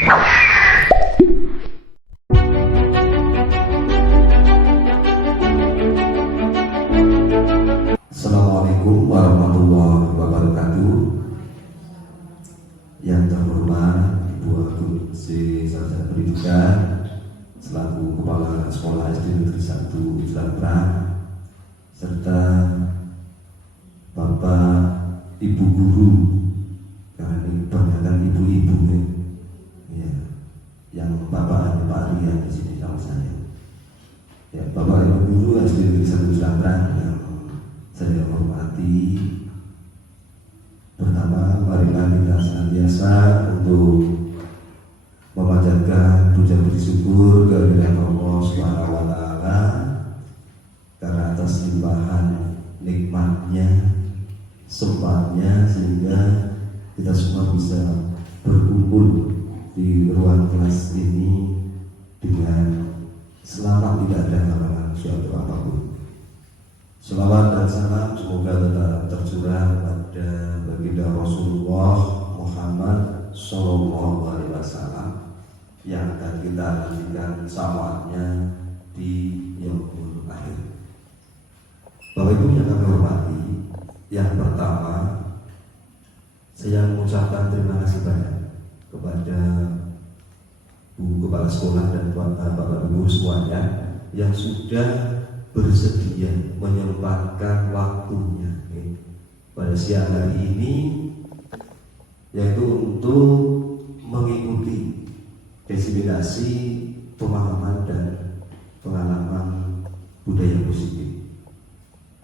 Assalamualaikum warahmatullahi wabarakatuh. Yang terhormat Ibu Wakil Sarjana Pendidikan selaku Kepala Sekolah SD Negeri 1 Cilantrang, serta Bapak Ibu Guru, karena ini kebanyakan ibu-ibu nih, ya, yang Bapak Rian di sini sama saya. Ya, Bapak Ibu Guru SD Negeri 1 Cilantrang yang saya hormati, pertama marilah kita senantiasa untuk memanjatkan puja puji syukur kehadirat Allah Subhanahu wa taala karena atas limpahan nikmatnya, sempatnya sehingga kita semua bisa berkumpul di ruang kelas ini dengan selamat, tidak ada halangan suatu apapun. Selawat dan salam semoga tetap tercurah pada baginda Rasulullah Muhammad Sallallahu Alaihi Wasallam yang akan kita nantikan syafaatnya di yaumul akhir. Bapak Ibu yang kami hormati, yang pertama saya mengucapkan terima kasih banyak kepada Bu Kepala Sekolah dan Bapak Ibu semuanya yang sudah bersedia menyempatkan waktunya pada siang hari ini, yaitu untuk mengikuti diseminasi pemahaman dan pengalaman budaya positif.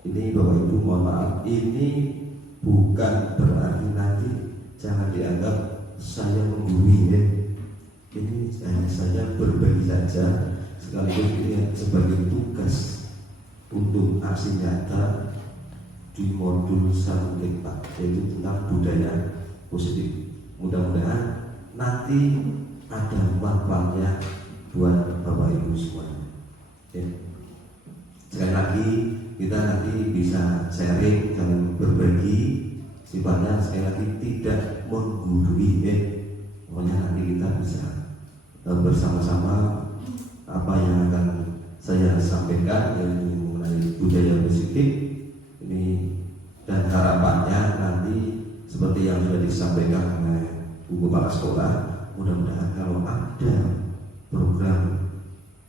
Ini Bapak Ibu mohon maaf, ini bukan berarti nanti jangan dianggap saya menggurui ya. Ini hanya saya berbagi saja, sekaligus ini sebagai tugas untuk aksi nyata di modul 1 yaitu tentang budaya positif. Mudah-mudahan nanti ada manfaatnya buat Bapak Ibu semuanya. Sekali lagi kita nanti bisa sharing dan berbagi, sifatnya sekali lagi tidak menggurui pokoknya nanti kita bisa bersama-sama apa yang akan saya sampaikan mengenai budaya positif ini, dan harapannya nanti seperti yang sudah disampaikan oleh Bu Kepala Sekolah, mudah-mudahan kalau ada program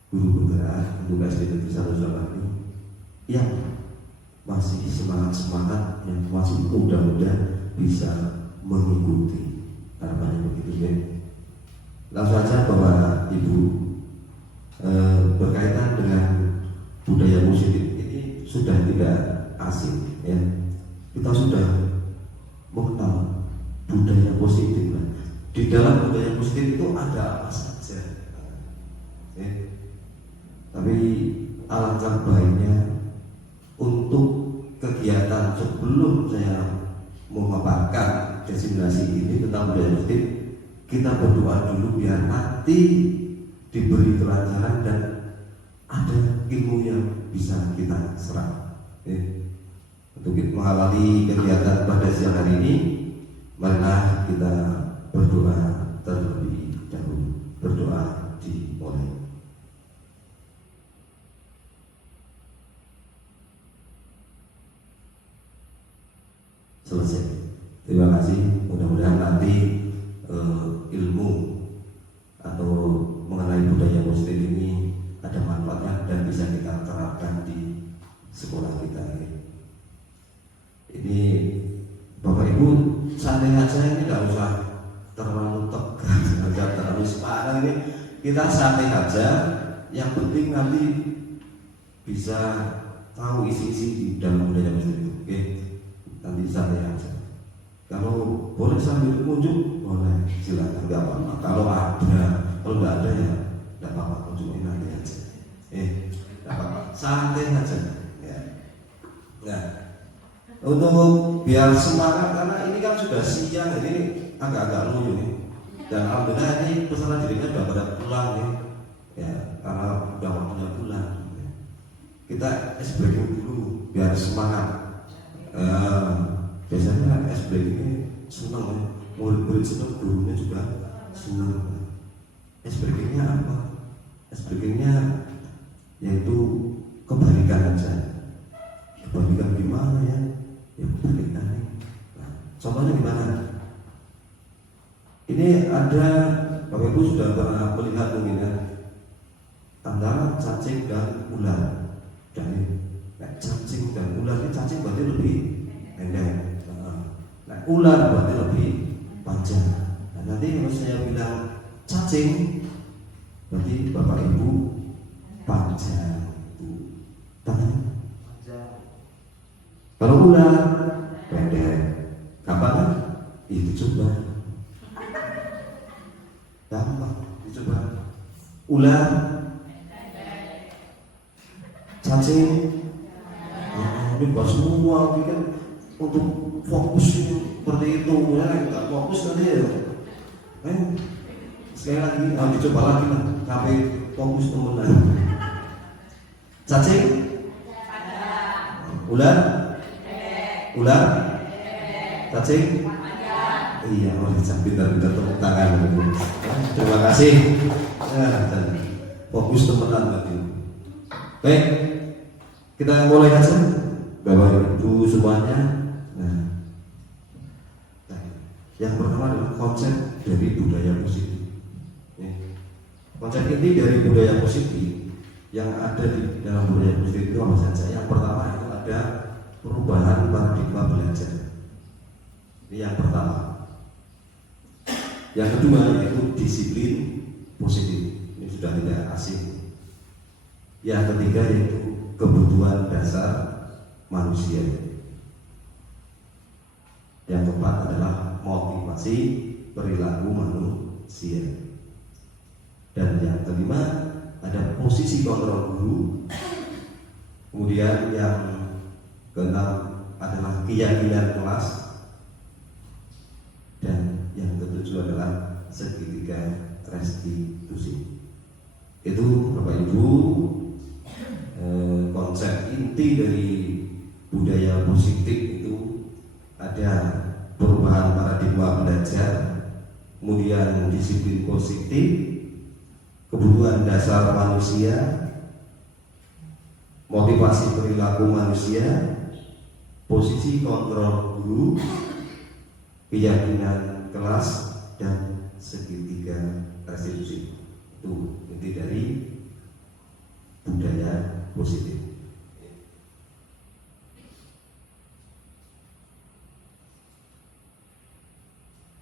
guru bergerak untuk SD Negeri 1 Cilantrang ini yang masih semangat, yang masih mudah-mudah bisa mengikuti, harapannya begitu ya. Langsung saja Bapak Ibu, berkaitan dengan budaya positif ini sudah tidak asing ya. Kita sudah mengenal budaya positif. Di dalam budaya positif itu ada apa saja ya. Tapi alangkah baiknya untuk kegiatan sebelum saya memaparkan diseminasi ini tentang budaya positif, kita berdoa dulu biar nanti diberi kelancaran dan ada ilmu yang bisa kita serap. Untuk mengawali kegiatan pada siang hari ini, marilah kita berdoa terlebih dahulu. Berdoa dimulai. Selesai. Terima kasih. Mudah-mudahan nanti ilmu atau mengenai budaya positif ini ada manfaatnya dan bisa kita terapkan di sekolah kita ini. Ini Bapak Ibu santai aja, ini nggak usah terlalu tegas, nggak terlalu separah, ini kita santai aja. Yang penting nanti bisa tahu isi-isi di dalam budaya positif itu. Oke, nanti santai aja. Kalau boleh sambil kunjung, boleh, silakan, nggak apa-apa. Kalau ada, kalau nggak ada ya nggak apa-apa, kunjungin nanti aja. Nggak apa-apa, santai aja. Ya. Nah, untuk biar semangat, karena ini kan sudah siang, jadi agak-agak luyu nih. Dan alhamdulillah ini peserta dirinya sudah pada pulang nih, ya, karena udah waktunya pulang. Kita SBQ dulu biar semangat. Biasanya SBQ ini senang ya, murid-murid senang, gurunya juga senang. SBG-nya apa? SBG-nya yaitu kebalikan aja. Kebalikan gimana ya? Ya kebalikan nih. Nah, contohnya gimana? Ini ada, Bapak Ibu sudah pernah melihat mungkin ya, antara cacing dan ular. Dan cacing dan ular ini, cacing berarti lebih pendek, nah ular berarti lebih panjang. Nah, nanti kalau saya bilang cacing berarti Bapak Ibu panjang, kalau ular pendek. Gampang kan? Itu coba gampang, dicoba. Ular, cacing, ini bahas semua kan untuk fokus seperti itu. Ya nggak fokus nanti ya. Sekali lagi, dicoba lagi lah. Sampai fokus temenan. Cacing, ular, cacing. Iya, pintar-pintar tepuk tangan. Terima kasih. Fokus temenan nanti. Baik, kita mulai aja, Bapak Ibu semuanya. Nah, yang pertama adalah konsep dari budaya positif. Konsep inti dari budaya positif yang ada di dalam budaya positif itu apa saja? Yang pertama itu ada perubahan paradigma belajar. Ini yang pertama. Yang kedua yaitu disiplin positif. Ini sudah tidak asing. Yang ketiga yaitu kebutuhan dasar manusia. Yang keempat adalah motivasi perilaku manusia. Dan yang kelima ada posisi kontrol guru. Kemudian yang keenam adalah keyakinan kelas. Dan yang ketujuh adalah segitiga restitusi. Itu Bapak Ibu konsep inti dari budaya positif itu ada perubahan paradigma belajar, kemudian disiplin positif, kebutuhan dasar manusia, motivasi perilaku manusia, posisi kontrol guru, keyakinan kelas, dan segitiga restitusi. Itu inti dari budaya positif.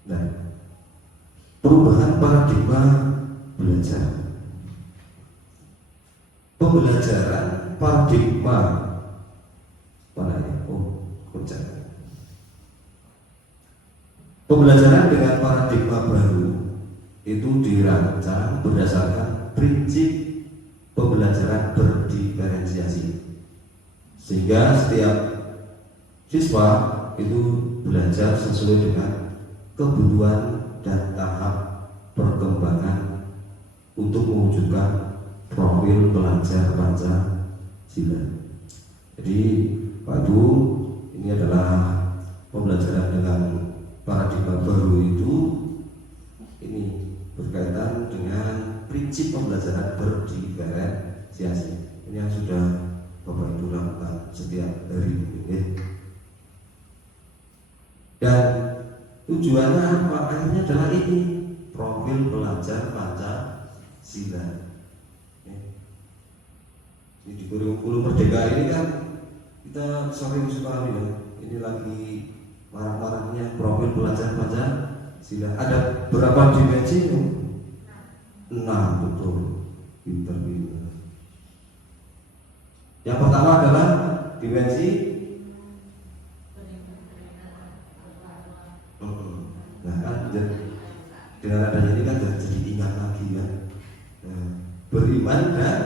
Nah, perubahan paradigma belajar. Pembelajaran paradigma mana ya? Kerja. Pembelajaran dengan paradigma baru itu dirancang berdasarkan prinsip pembelajaran berdiferensiasi, sehingga setiap siswa itu belajar sesuai dengan kebutuhan dan tahap perkembangan untuk mewujudkan profil pelajar Pancasila. Jadi Pak Ibu, ini adalah pembelajaran dengan paradigma baru itu, ini berkaitan dengan prinsip pembelajaran berdiferensiasi. Ini yang sudah Bapak Ibu lakukan setiap hari ini. Dan tujuannya apa? Akhirnya adalah ini, profil pelajar Pancasila. Ini di kurikulum Merdeka ini kan kita sering sekali ya. Ini lagi marak-maraknya profil pelajar Pancasila. Ada berapa dimensi? 6, betul. Pinter-pinter. Yang pertama adalah dimensi. Nah kan dengan adanya ini kan jadi ingat lagi ya. Beriman dan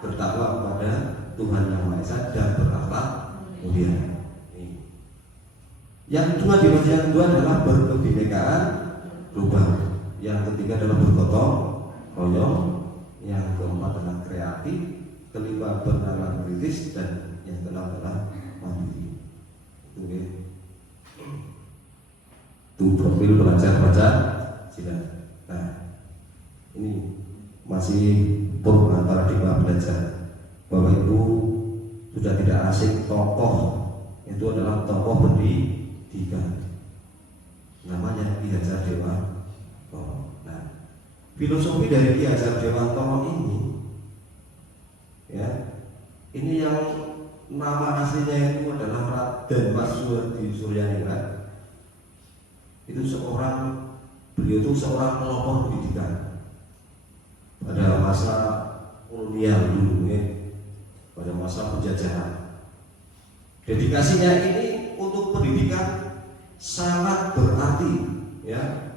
bertakwa kepada Tuhan Yang Maha Esa dan berakhlak mulia. Yang kedua, dimensi yang kedua adalah berkebinekaan global. Yang ketiga adalah bergotong royong. Yang keempat adalah kreatif. Kelima bernalar kritis, dan yang keenam adalah mandiri. Itu ya. Itu profil pelajar Pancasila. Nah, ini masih perubahan paradigma belajar, bahwa itu sudah tidak asing tokoh itu adalah tokoh pendidikan, namanya Ki Hajar Dewantoro. Nah, filosofi dari Ki Hajar Dewantoro ini, ya, ini yang nama aslinya itu adalah Raden Pasuwardi Suryaningrat. Beliau itu seorang pelopor pendidikan pada masa kolonial dulu, ya, pada masa penjajahan. Dedikasinya ini untuk pendidikan sangat berarti, ya,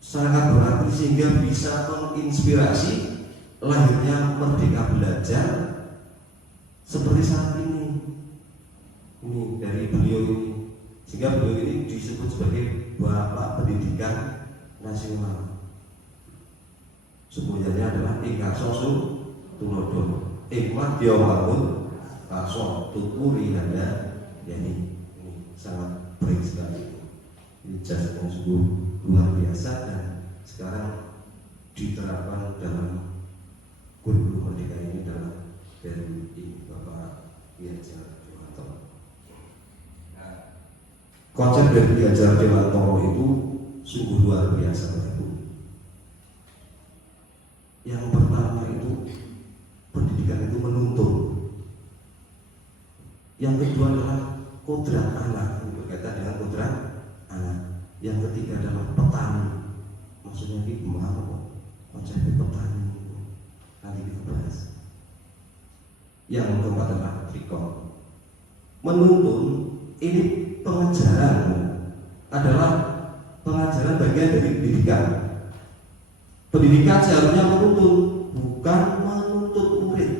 sangat berarti sehingga bisa menginspirasi lahirnya Merdeka Belajar seperti saat ini. Ini dari beliau ini, sehingga beliau ini disebut sebagai Bapak Pendidikan Nasional. Sebenarnya adalah Ingkarso Tulodo, Ikmat Diowangun Karso Tuturi Nanda. Ya, ini sangat baik sekali. Ini jasa yang sungguh luar biasa dan sekarang diterapkan dalam kurikulum Merdeka ini dalam dari Bapak Ki Hajar Dewantoro. Konsep dari Ki Hajar Dewantoro itu sungguh luar biasa, Bapak. Yang pertama itu pendidikan itu menuntun. Yang kedua adalah kodrat anak, berkaitan dengan kodrat anak. Yang ketiga adalah petani. Maksudnya ini gimana konsep petani? Nanti kita bahas. Yang keempat adalah trikot. Menuntun ini pengajaran adalah pengajaran bagian dari pendidikan. Pendidikan seharusnya menuntun, bukan menuntut murid,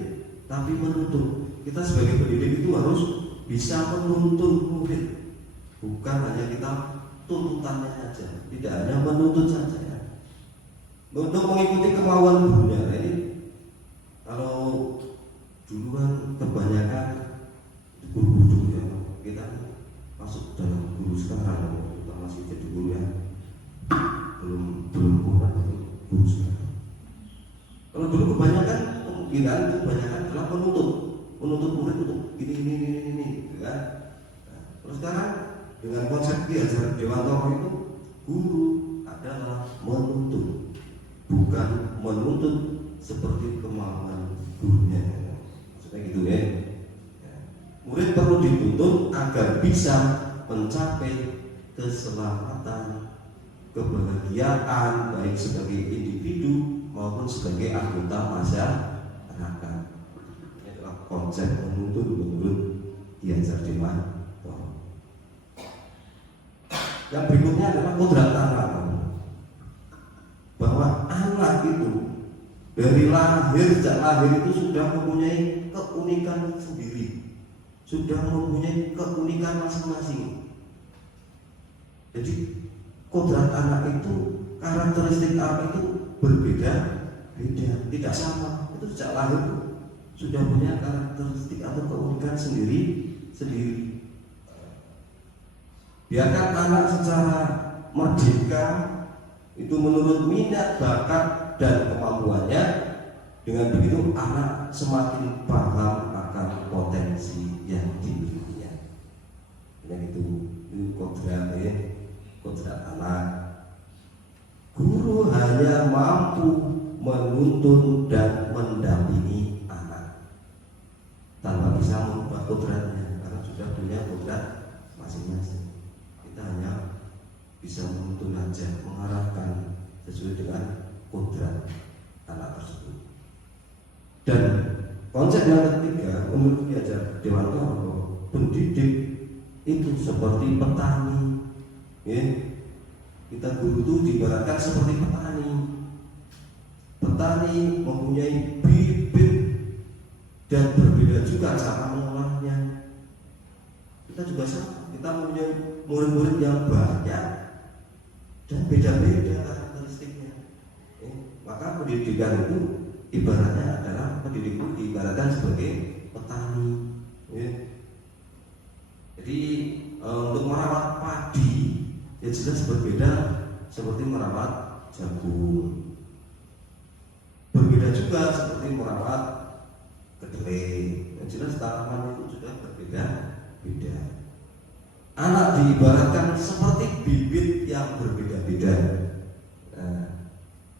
tapi menuntun. Kita sebagai pendidik itu harus bisa menuntun murid, bukan hanya kita tuntutannya saja, tidak hanya menuntut saja. Untuk mengikuti kemauan gurunya. Ini kalau duluan kebanyakan guru-guru yang kita masuk dalam guru sekarang, kita masih jadi guru yang belum kuat guru sekarang. Kalau dulu kebanyakan kemungkinan itu kebanyakan adalah menuntut murid untuk ini, gitu kan? Nah, terus sekarang dengan konsep Ki Hajar Dewantoro itu guru adalah menuntut, bukan menuntut seperti kemauan gurunya. Maksudnya gitu, ya. Murid perlu dituntun agar bisa mencapai keselamatan, kebahagiaan baik sebagai individu maupun sebagai anggota masyarakat. Ini adalah konsep menuntun menurut Ki Hajar Dewantoro. Yang berikutnya adalah kodrat anak, bahwa anak itu dari lahir, sejak lahir itu sudah mempunyai keunikan sendiri, sudah mempunyai keunikan masing-masing. Jadi kodrat anak itu, karakteristik anak itu berbeda, tidak sama. Itu sejak lahir sudah punya karakteristik atau keunikan sendiri. Biarkan anak secara merdeka itu menurut minat, bakat, dan kemampuannya. Dengan begitu anak semakin paham akan potensi yang dimilikinya. Yang itu kodrat anak. Guru hanya mampu menuntun dan mendampingi anak tanpa bisa mengubah kodratnya, karena sudah punya kodrat masing-masing. Kita hanya bisa menuntun saja, mengarahkan sesuai dengan kodrat anak tersebut. Dan konsep yang ketiga menurut Ki Hajar Dewantoro, pendidik itu seperti petani, ya. Kita guru itu diibaratkan seperti petani. Petani mempunyai bibit dan berbeda juga cara mengolahnya. Kita juga sama, kita mempunyai murid-murid yang banyak dan beda-beda karakteristiknya. Maka pendidikan itu ibaratnya adalah pendidik itu diibaratkan sebagai petani. Jadi untuk merawat padi ya jelas berbeda seperti merawat jagung. Berbeda juga seperti merawat kedelai. Yang jelas tanaman itu sudah berbeda-beda. Anak diibaratkan seperti bibit yang berbeda-beda,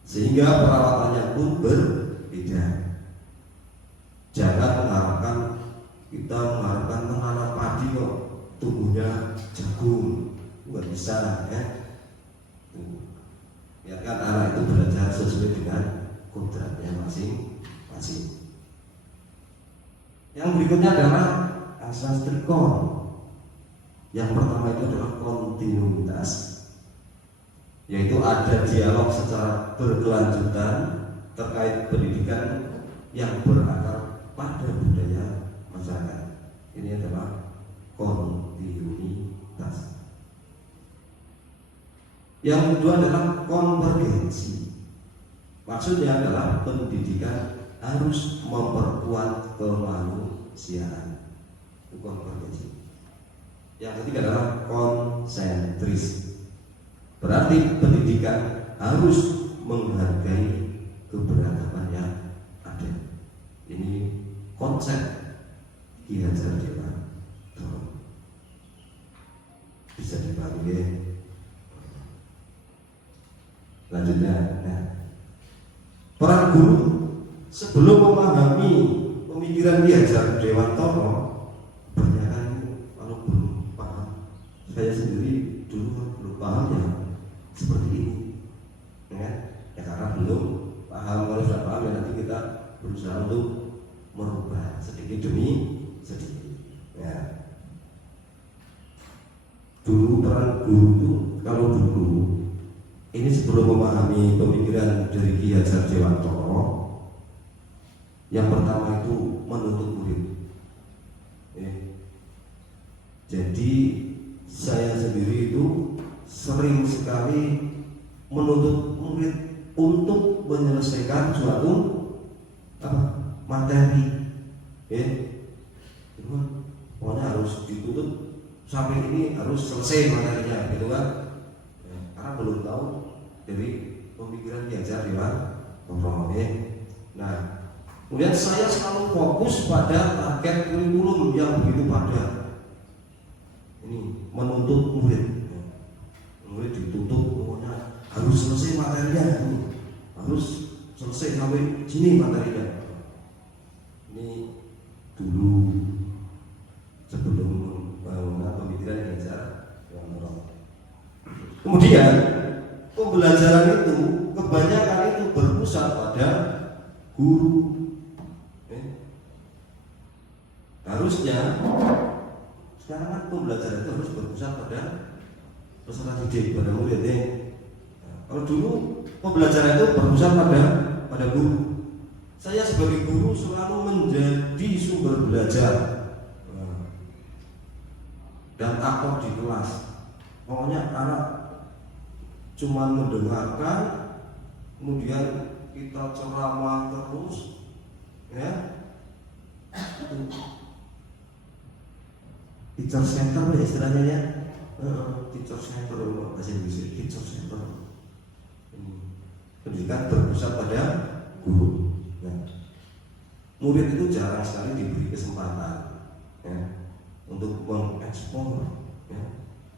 sehingga perawatannya pun berbeda. Jangan kita mengharapkan menanam padi kok tumbuhnya jagung, nggak bisa ya. Biarkan anak itu belajar sesuai dengan kodratnya masing-masing. Yang berikutnya adalah asas trikon. Yang pertama itu adalah kontinuitas, yaitu ada dialog secara berkelanjutan terkait pendidikan yang berakar pada budaya masyarakat. Ini adalah kontinuitas. Yang kedua adalah konvergensi. Maksudnya adalah pendidikan harus memperkuat kemanusiaan. Itu konvergensi. Yang ketiga adalah konsentris. Berarti pendidikan harus menghargai keberagaman yang ada. Ini konsep Ki Hajar Dewantoro. Bisa dipahami ya? Lanjutnya, para guru sebelum memahami pemikiran Ki Hajar Dewantoro, saya sendiri dulu belum paham ya seperti ini, ya karena belum paham. Kalau sudah paham ya nanti kita berusaha untuk merubah sedikit demi sedikit. Ya. Dulu peran guru itu, kalau dulu ini sebelum memahami pemikiran dari Ki Hajar Dewantoro, yang pertama itu menuntut murid. Jadi saya sendiri itu sering sekali menuntut murid untuk menyelesaikan suatu materi, pokoknya harus dituntut sampai ini harus selesai materinya, gitu kan? Karena belum tahu dari pemikiran Ki Hajar Dewantoro. Nah, kemudian saya selalu fokus pada target kurikulum yang begitu padat. Ini menuntut murid dituntut pokoknya harus selesai materinya, harus selesai sampai sini materinya. Ini dulu sebelum pemikiran Ki Hajar Dewantoro. Kemudian pembelajaran itu kebanyakan itu berpusat pada guru. Harusnya sekarang kan pembelajaran itu harus berpusat pada peserta didik, pada murid. Kalau dulu pembelajaran itu berpusat pada guru. Saya sebagai guru selalu menjadi sumber belajar dan aktor di kelas. Pokoknya anak cuma mendengarkan, kemudian kita ceramah terus, ya. Teacher center ya istilahnya ya. Teacher center bahasa Inggris, teacher center. Pendidikan berpusat pada guru. Murid itu jarang sekali diberi kesempatan untuk mengeksplor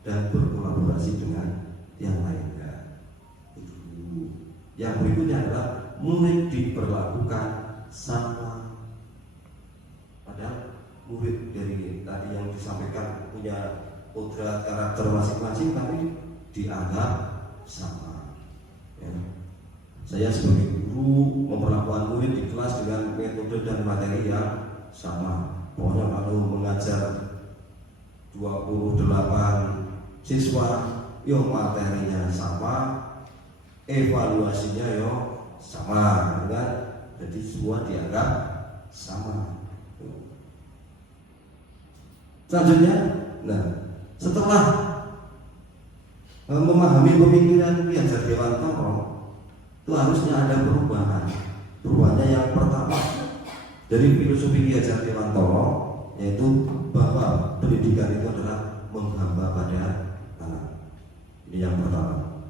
dan berkolaborasi dengan yang lainnya. Yang berikutnya adalah murid diperlakukan sama. Padahal murid dari tadi yang disampaikan punya kodrat karakter masing-masing, tapi dianggap sama. Saya sebagai guru memperlakukan murid di kelas dengan metode dan materi yang sama. Pokoknya kalau mengajar 28 siswa, materinya sama, evaluasinya sama, kan? Jadi semua dianggap sama. Selanjutnya, setelah memahami pemikiran Ki Hajar Dewantoro, itu harusnya ada perubahan. Perubahannya yang pertama dari filosofi Ki Hajar Dewantoro, yaitu bahwa pendidikan itu adalah menghamba pada anak. Ini yang pertama.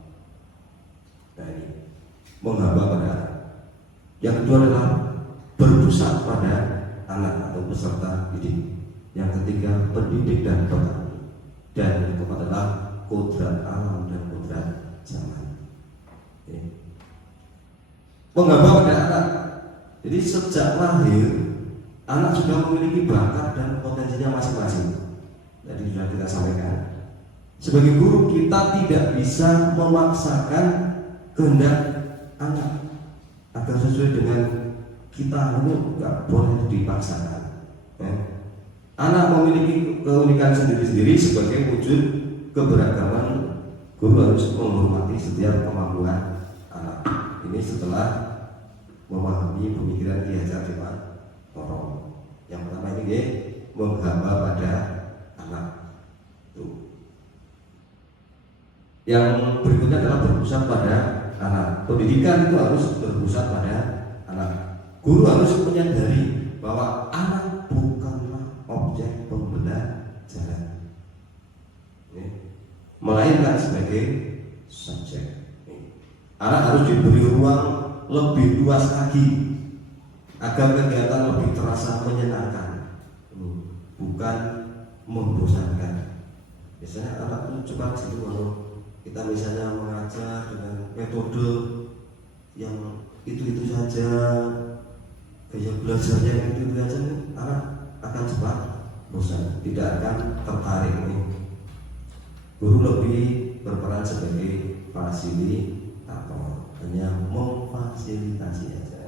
Nah, ini menghamba pada anak. Yang kedua adalah berpusat pada anak atau peserta didik. Yang ketiga pendidik dan petani. Dan yang keempat adalah kodrat alam dan kodrat zaman. Menghamba pada anak. Jadi sejak lahir anak sudah memiliki bakat dan potensinya masing-masing. Jadi sudah kita sampaikan. Sebagai guru kita tidak bisa memaksakan kehendak anak agar sesuai dengan kita, itu nggak boleh dipaksakan. Anak memiliki keunikan sendiri-sendiri sebagai wujud keberagaman. Guru harus menghormati setiap kemampuan anak. Ini setelah memahami pemikiran Ki Hajar Dewantara. Yang pertama ini menghamba pada anak. Yang berikutnya adalah berpusat pada anak. Pendidikan itu harus berpusat pada anak. Guru harus menyadari bahwa anak bukanlah objek pembelajaran, melainkan sebagai subjek. Anak harus diberi ruang lebih luas lagi agar kegiatan lebih terasa menyenangkan, bukan membosankan. Biasanya anak itu cepat gitu kalau kita misalnya mengajar dengan metode yang itu saja, gaya belajarnya yang itu saja, anak akan cepat bosan, tidak akan tertarik. Guru lebih berperan sebagai fasilitator, hanya memfasilitasi saja.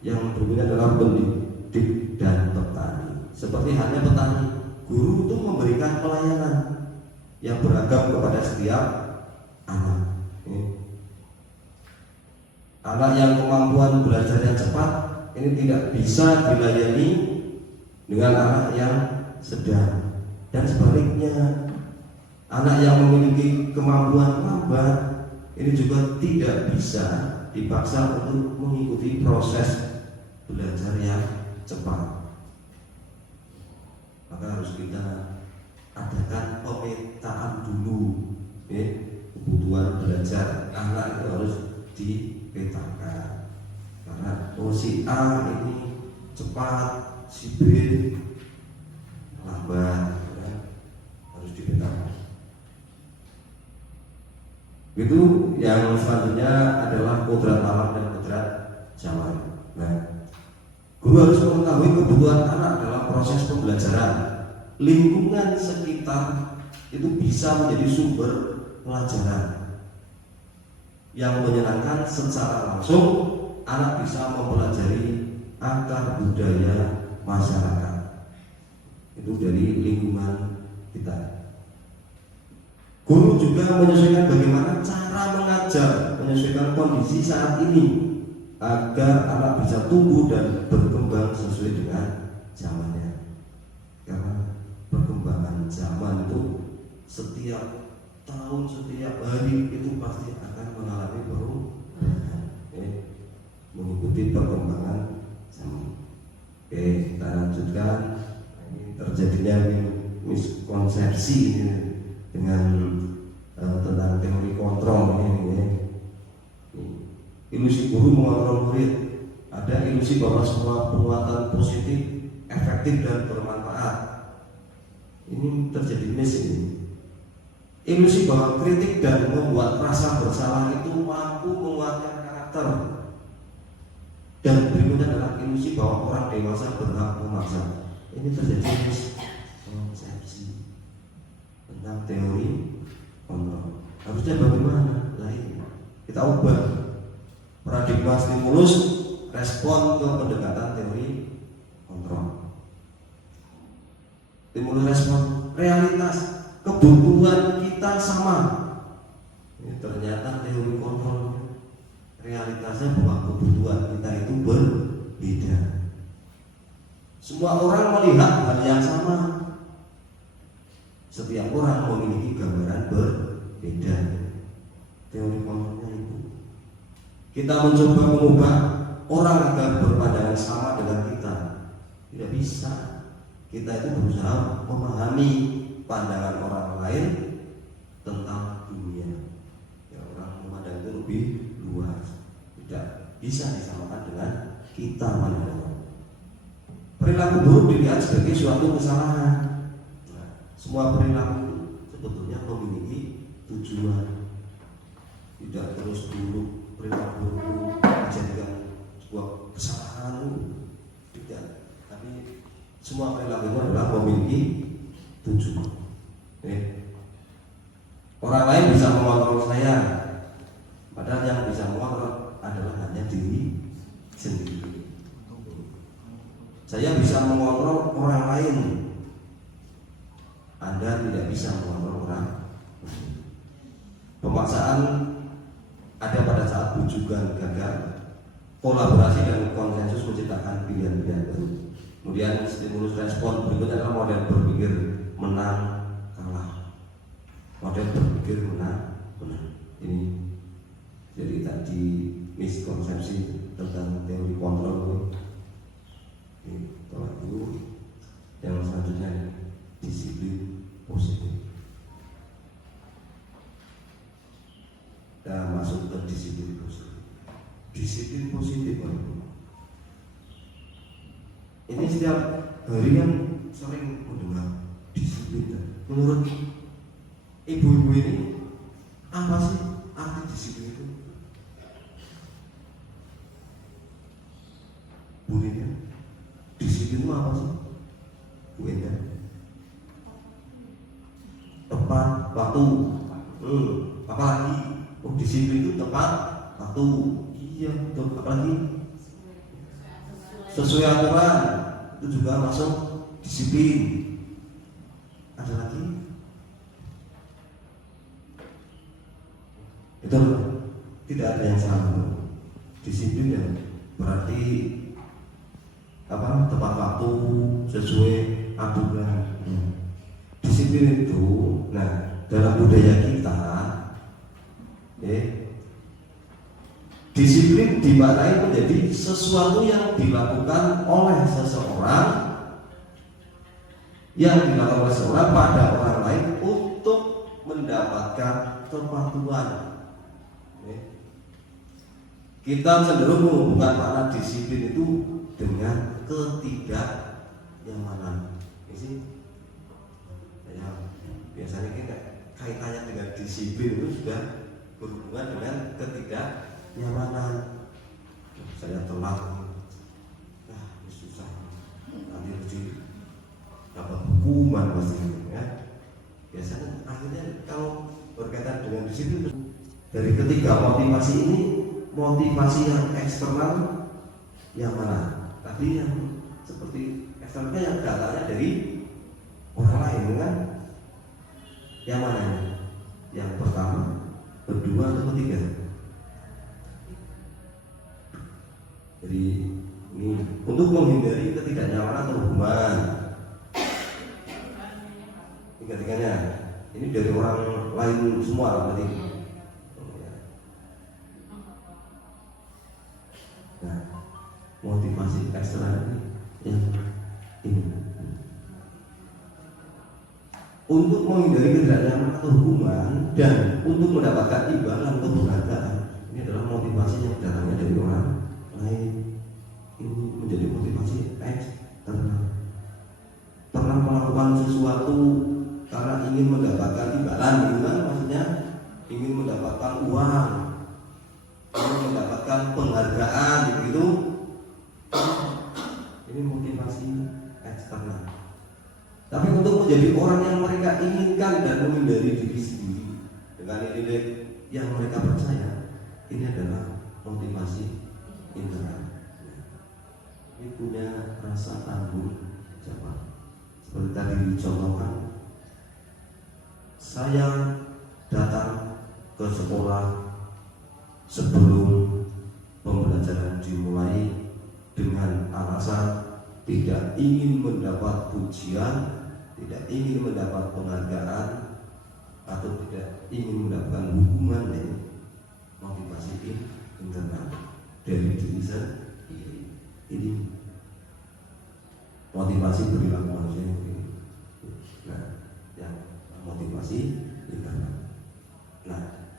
Yang berikutnya adalah pendidik dan petani. Seperti halnya petani, guru itu memberikan pelayanan yang beragam kepada setiap anak. Anak yang kemampuan belajarnya cepat ini tidak bisa dilayani dengan anak yang sedang, dan sebaliknya anak yang memiliki kemampuan lambat ini juga tidak bisa dipaksa untuk mengikuti proses belajar yang cepat. Maka harus kita adakan pemetaan dulu, kebutuhan belajar anak itu harus dipetakan. Karena si A ini cepat, si B lambat, harus dipetakan. Itu yang selanjutnya adalah kodrat alam dan kodrat zaman. Nah, guru harus mengetahui kebutuhan anak dalam proses pembelajaran. Lingkungan sekitar itu bisa menjadi sumber pelajaran yang menyenangkan. Secara langsung anak bisa mempelajari akar budaya masyarakat itu dari lingkungan kita. Guru juga menyesuaikan bagaimana cara mengajar, menyesuaikan kondisi saat ini agar anak bisa tumbuh dan berkembang sesuai dengan zamannya. Karena perkembangan zaman itu setiap tahun, setiap hari itu pasti akan mengalami perubahan, mengikuti perkembangan zaman. Kita lanjutkan. Ini terjadinya miskonsepsi dengan tentang teori kontrol ini. Ilusi guru mengontrol murid. Ada ilusi bahwa semua penguatan positif, efektif dan bermanfaat. Ini terjadi miss ini. Ilusi bahwa kritik dan membuat rasa bersalah itu mampu menguatkan karakter. Dan berikutnya adalah ilusi bahwa orang dewasa berhak memaksa. Ini terjadi miskonsepsi tentang teori kontrol. Harusnya bagaimana? Lain. Kita ubah paradigma stimulus respon ke pendekatan teori kontrol. Stimulus respon realitas kebutuhan kita sama. Ini ternyata teori kontrol realitasnya bahwa kebutuhan kita itu berbeda. Semua orang melihat hal yang sama. Setiap orang memiliki gambaran berbeda. Teori kontrolnya itu. Kita mencoba mengubah orang agar berpandangan sama dengan kita. Tidak bisa. Kita itu berusaha memahami pandangan orang lain tentang dunia. Ya, orang memandang bisa disamakan dengan kita manusia. Perilaku buruk dilihat sebagai suatu kesalahan. Nah, semua perilaku sebetulnya memiliki tujuan. Tidak terus buruk, perilaku buruk dijadikan sebuah kesalahan, tidak. Tapi semua perilaku itu adalah memiliki tujuan. Orang lain bisa mengontrol saya, padahal yang bisa mengontrol adalah hanya diri sendiri. Saya bisa mengontrol orang lain, Anda tidak bisa mengontrol orang lain. Pemaksaan ada pada saat bujukan gagal, kolaborasi dan konsensus menciptakan pilihan-pilihan baru. Kemudian stimulus respon berikutnya adalah model berpikir menang kalah. Model berpikir menang. Ini jadi tadi miskonsepsi tentang teori kontrol. Ini tolak dulu. Yang selanjutnya disiplin positif. Kita masuk ke disiplin positif. Disiplin positif, ini setiap hari yang sering mendengar disiplin. Menurut ibu-ibu ini apa sih arti disiplin itu? Bu Nina, disiplin itu apa sih? Bu Enda, tepat waktu. Apa lagi? Oh, disiplin itu tepat waktu. Iya, betul. Apa lagi? Sesuai aturan, itu juga masuk disiplin. Ada lagi? Itu tidak ada yang salah. Disiplin ya berarti apa? Tepat waktu, sesuai aturan. Disiplin itu, nah dalam budaya kita, disiplin dimaknai menjadi sesuatu yang dilakukan oleh seseorang pada orang lain untuk mendapatkan kepatuhan. Kita cenderung menghubungkan makna disiplin itu dengan ketidaknyamanan. Biasanya kita kaitannya dengan disiplin itu sudah berhubungan dengan ketidaknyamanan. Saya telat, ini susah, nanti harus dapat hukuman pasti, ya. Biasanya akhirnya kalau berkaitan dengan disiplin, dari ketiga motivasi ini, motivasi yang eksternal yang mana? Tadi yang seperti eksternalnya yang datanya dari orang lain, kan? Yang mana? Yang pertama, kedua, atau ketiga? Jadi ini untuk menghindari ketidaknyamanan atau hubungan. Tiga-tiganya ini dari orang lain semua berarti. Nah, motivasi eksternal ini untuk menghindari ketidaknyamanan atau hubungan dan untuk mendapatkan imbalan atau penghargaan. Ini adalah motivasi yang datangnya dari orang lain. Ini menjadi motivasi eksternal. Pernah melakukan sesuatu karena ingin mendapatkan imbalan, gitu kan? Maksudnya ingin mendapatkan uang, ingin mendapatkan penghargaan, gitu. Ini motivasi eksternal. Tapi untuk menjadi orang yang mereka inginkan dan menghindari diri sendiri dengan nilai yang mereka percaya, ini adalah motivasi internal. Ini punya rasa tanggung jawab. Seperti tadi dicontohkan, saya datang ke sekolah sebelum pembelajaran dimulai dengan alasan tidak ingin mendapat pujian, tidak ingin mendapat penghargaan, atau tidak ingin mendapatkan hukuman. Motivasi internal dari diri sendiri. Ini motivasi perilaku manusia ini. Nah, yang motivasi internal. Nah,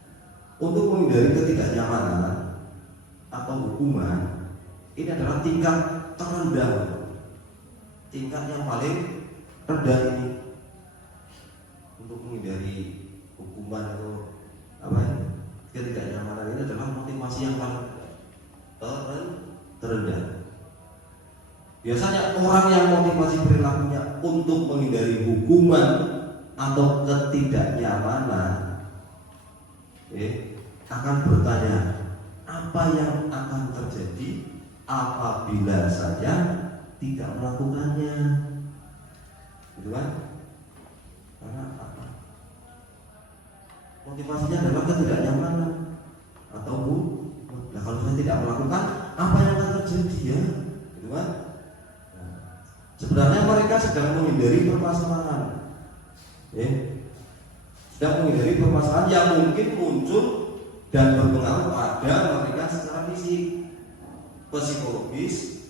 untuk menghindari ketidaknyamanan atau hukuman ini adalah tingkat terendah, tingkat yang paling rendah ini untuk menghindari hukuman atau ketidaknyamanan. Ini adalah motivasi yang paling terendah. Biasanya orang yang motivasi perilakunya untuk menghindari hukuman atau ketidaknyamanan akan bertanya, apa yang akan terjadi apabila saya tidak melakukannya, gitu kan? Karena apa? Motivasinya adalah ketidaknyamanan atau nah, kalau saya tidak melakukan, apa yang akan terjadi ya, gitu kan? Nah, sebenarnya mereka sedang menghindari permasalahan, sedang menghindari permasalahan yang mungkin muncul dan berpengaruh pada mereka secara fisik, psikologis,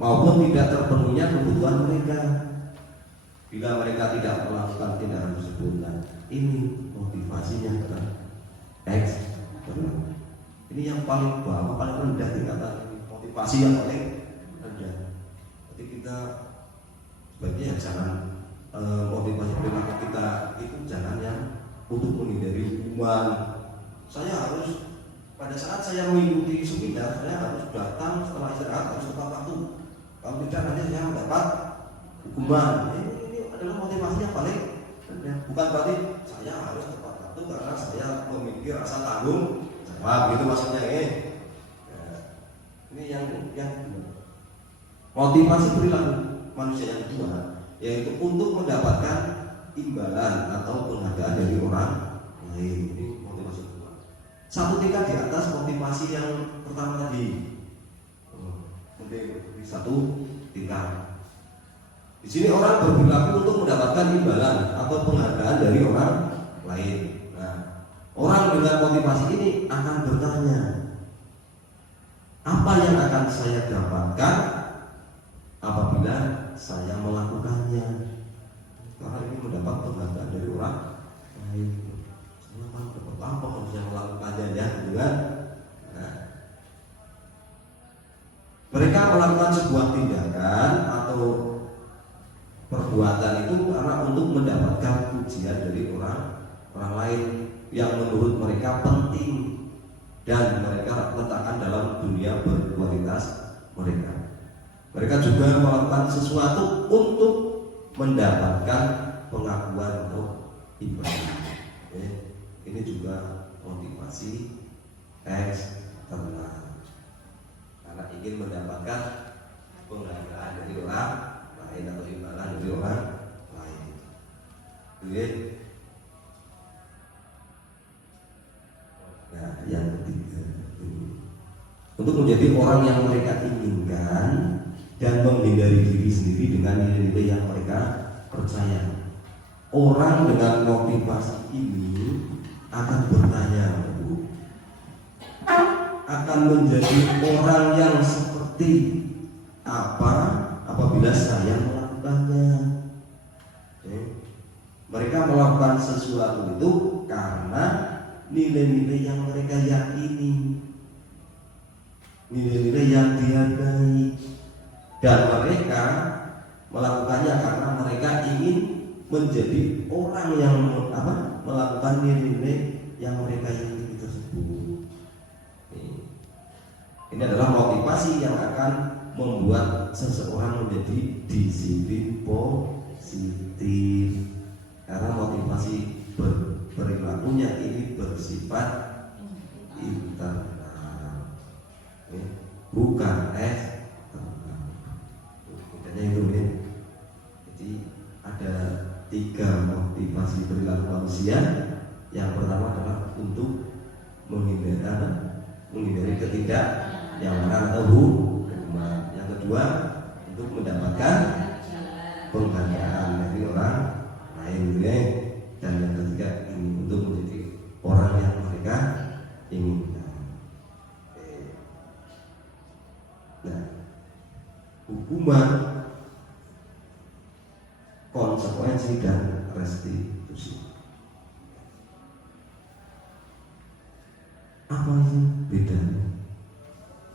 maupun tidak terpenuhinya kebutuhan mereka. Bila mereka tidak melakukan tindakan tersebut, nah, ini motivasinya adalah ini yang paling bawah, paling rendah tingkatan motivasi yang paling rendah. Jadi kita sebaiknya jangan motivasi perilaku kita itu jangan yang untuk menghindari hukuman. Saya harus pada saat saya mengikuti seminar, saya harus datang setelah istirahat, harus tepat waktu. Kalau tidak nanti saya mendapat hukuman. Ini adalah motivasi yang paling rendah. Bukan berarti saya harus tepat waktu karena saya memiliki rasa tanggung jawab, gitu maksudnya ini yang motivasi perilaku manusia yang kedua, yaitu untuk mendapatkan imbalan atau penghargaan dari orang lain. Ini motivasi kedua. Satu tingkat di atas motivasi yang pertama tadi. Mungkin satu tingkat. Di sini orang berperilaku untuk mendapatkan imbalan atau penghargaan dari orang lain. Nah, orang dengan motivasi ini akan bertanya, apa yang akan saya dapatkan apabila saya melakukannya? Karena ini mendapat penghargaan dari orang lain. Saya akan dapat apa kalau saya melakukannya ya, kan? Nah, mereka melakukan sebuah tindakan atau perbuatan itu karena untuk mendapatkan pujian dari orang lain yang menurut mereka penting dan mereka letakkan dalam dunia berkualitas mereka. Mereka juga melakukan sesuatu untuk mendapatkan pengakuan atau imbalan. Ini juga motivasi eksternal karena ingin mendapatkan penghargaan dari orang lain atau imbalan dari orang lain. Nah, yang ketiga, untuk menjadi orang yang mereka inginkan dan menghindari diri sendiri dengan nilai-nilai yang mereka percaya. Orang dengan motivasi ini akan bertanya, akan menjadi orang yang seperti apa apabila saya melakukannya. Mereka melakukan sesuatu itu karena nilai-nilai yang mereka yakini, nilai-nilai yang dihargai, dan mereka melakukannya karena mereka ingin menjadi orang yang melakukan nilai-nilai yang mereka yakini tersebut. Ini adalah motivasi yang akan membuat seseorang menjadi disiplin positif, karena motivasi perilakunya ini bersifat internal, bukan eksternal. Makanya itu jadi ada 3 motivasi perilaku manusia. Yang pertama adalah untuk menghindari ketidaknyamanan atau hukuman. Yang kedua untuk mendapatkan penghargaan dari orang lain, dan yang ketiga ini untuk menjadi orang yang mereka inginkan. Nah, hukuman, konsekuensi dan restitusi. Apa sih bedanya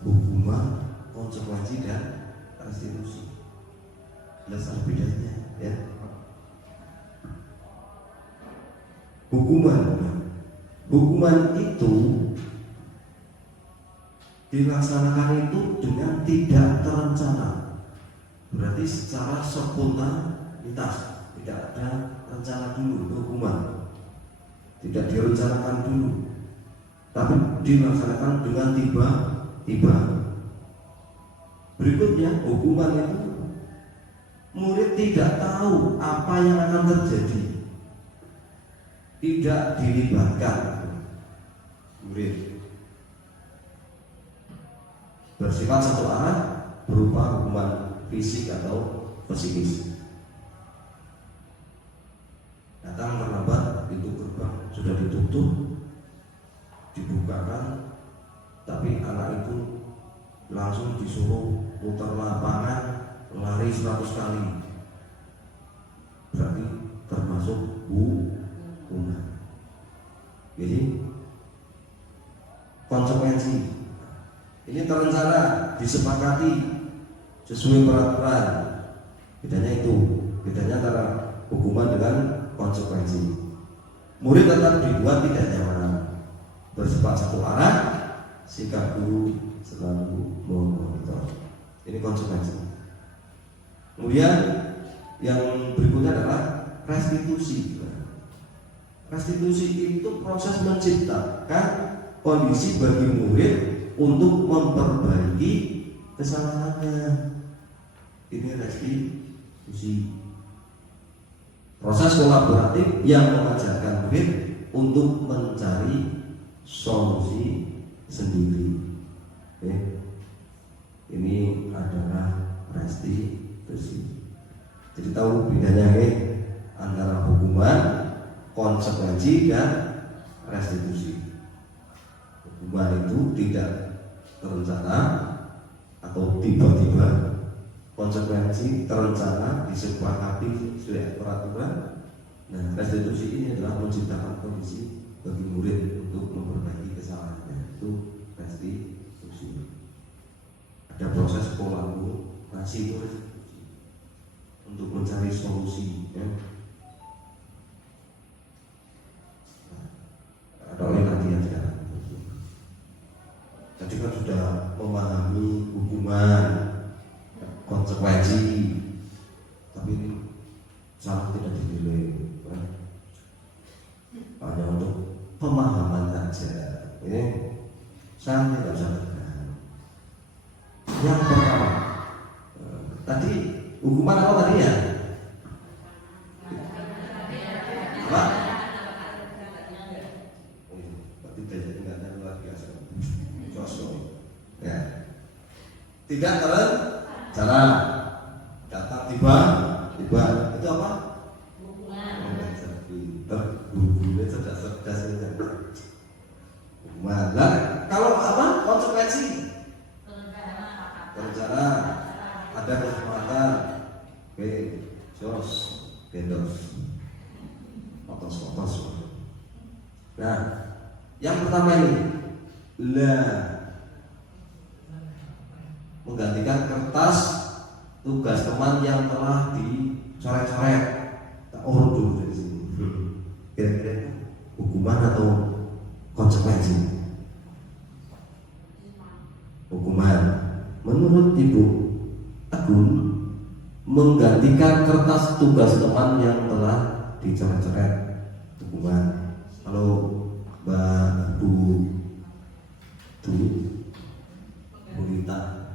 hukum hukuman, konsekuensi dan restitusi. Jelas bedanya ya. Hukuman itu dilaksanakan itu dengan tidak terencana. Berarti secara spontanitas, tidak ada rencana dulu hukuman, tidak direncanakan dulu, tapi dilaksanakan dengan tiba-tiba. Berikutnya, hukuman itu murid tidak tahu apa yang akan terjadi, tidak dilibatkan. Murid bersifat satu arah berupa hukuman fisik atau psikis. Datang terlambat, pintu gerbang sudah ditutup, dibukakan, tapi anak itu langsung disuruh putar lapangan, lari 100 kali. Berarti termasuk hukuman. Jadi konsekuensi ini terencana, disepakati sesuai peraturan. Bedanya antara hukuman dengan konsekuensi. Murid tetap dibuat tidak nyaman, bersifat satu arah, sikap guru selalu memonitor. Ini konsekuensi. Kemudian yang berikutnya adalah restitusi. Restitusi itu proses menciptakan kondisi bagi murid untuk memperbaiki kesalahannya. Ini restitusi. Proses kolaboratif yang mengajarkan murid untuk mencari solusi sendiri. Oke. Ini adalah restitusi. Jadi tahu bedanya antara hukuman, konsekuensi dan restitusi. Hukuman itu tidak terencana atau tiba-tiba, konsekuensi terencana, disepakati sesuai peraturan. Nah, restitusi ini adalah menciptakan kondisi bagi murid untuk memperbaiki kesalahannya. Itu restitusi. Ada proses kolaborasi itu restitusi untuk mencari solusi. Ya. Ada oleh latihan sekarang. Tadi kan sudah memahami hukuman, konsekuensi, tapi ini salah tidak dinilai, hanya untuk pemahaman saja. Ini saya tidak usah tekan. Yang pertama, tadi hukuman apa tadi ya? Apa? Berarti tidak luar biasa. Ya. Tidak terencana, datang tiba-tiba, itu apa? Hukuman cerdas hukuman. Nah, kalau apa? Konsekuensi terencana, ada kesempatan, jos, gendos, otos. Nah, yang pertama ini menggantikan kertas tugas teman yang telah dicoret-coret. Tak urut dulu dari sini. Kira-kira hukuman atau konsekuensi? Hukuman. Menurut Ibu Agun, menggantikan kertas tugas teman yang telah dicoret-coret. Hukuman. Kalau Mbak Bu Rita,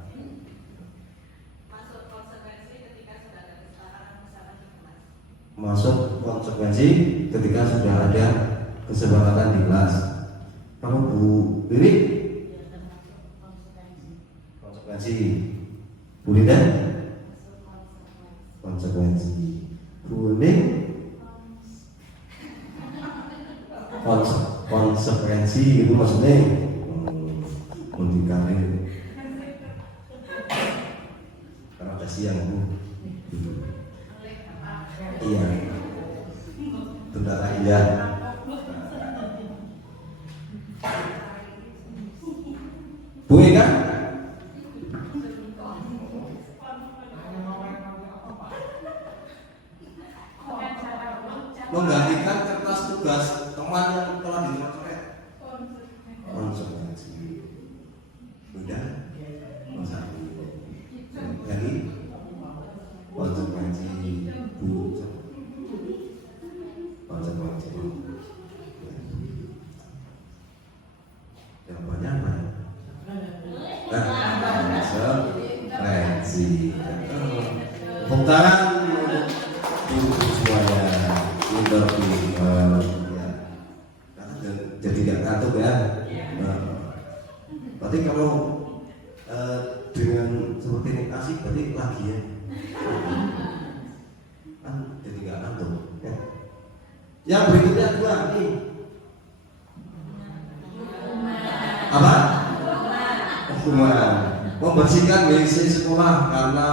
masuk konsekuensi ketika sudah ada kesepakatan di kelas. Kalau Bu Wiwi, konsekuensi. Bu Linda, konsekuensi. Bu Ning, konsekuensi itu maksudnya mendikalir. Karena udah siang Bu. Iya, tentara iya. Bu Eka, kasih. Tepuk tangan untuk ibu semuanya. Pinter ya. Jadi nggak ngantuk ya. Nah, berarti kalau dengan seperti ini asik berarti lagi ya. Kan jadi nggak ngantuk ya. Yang berikutnya dua nih. Apa? Hukuman. Membersihkan WC sekolah karena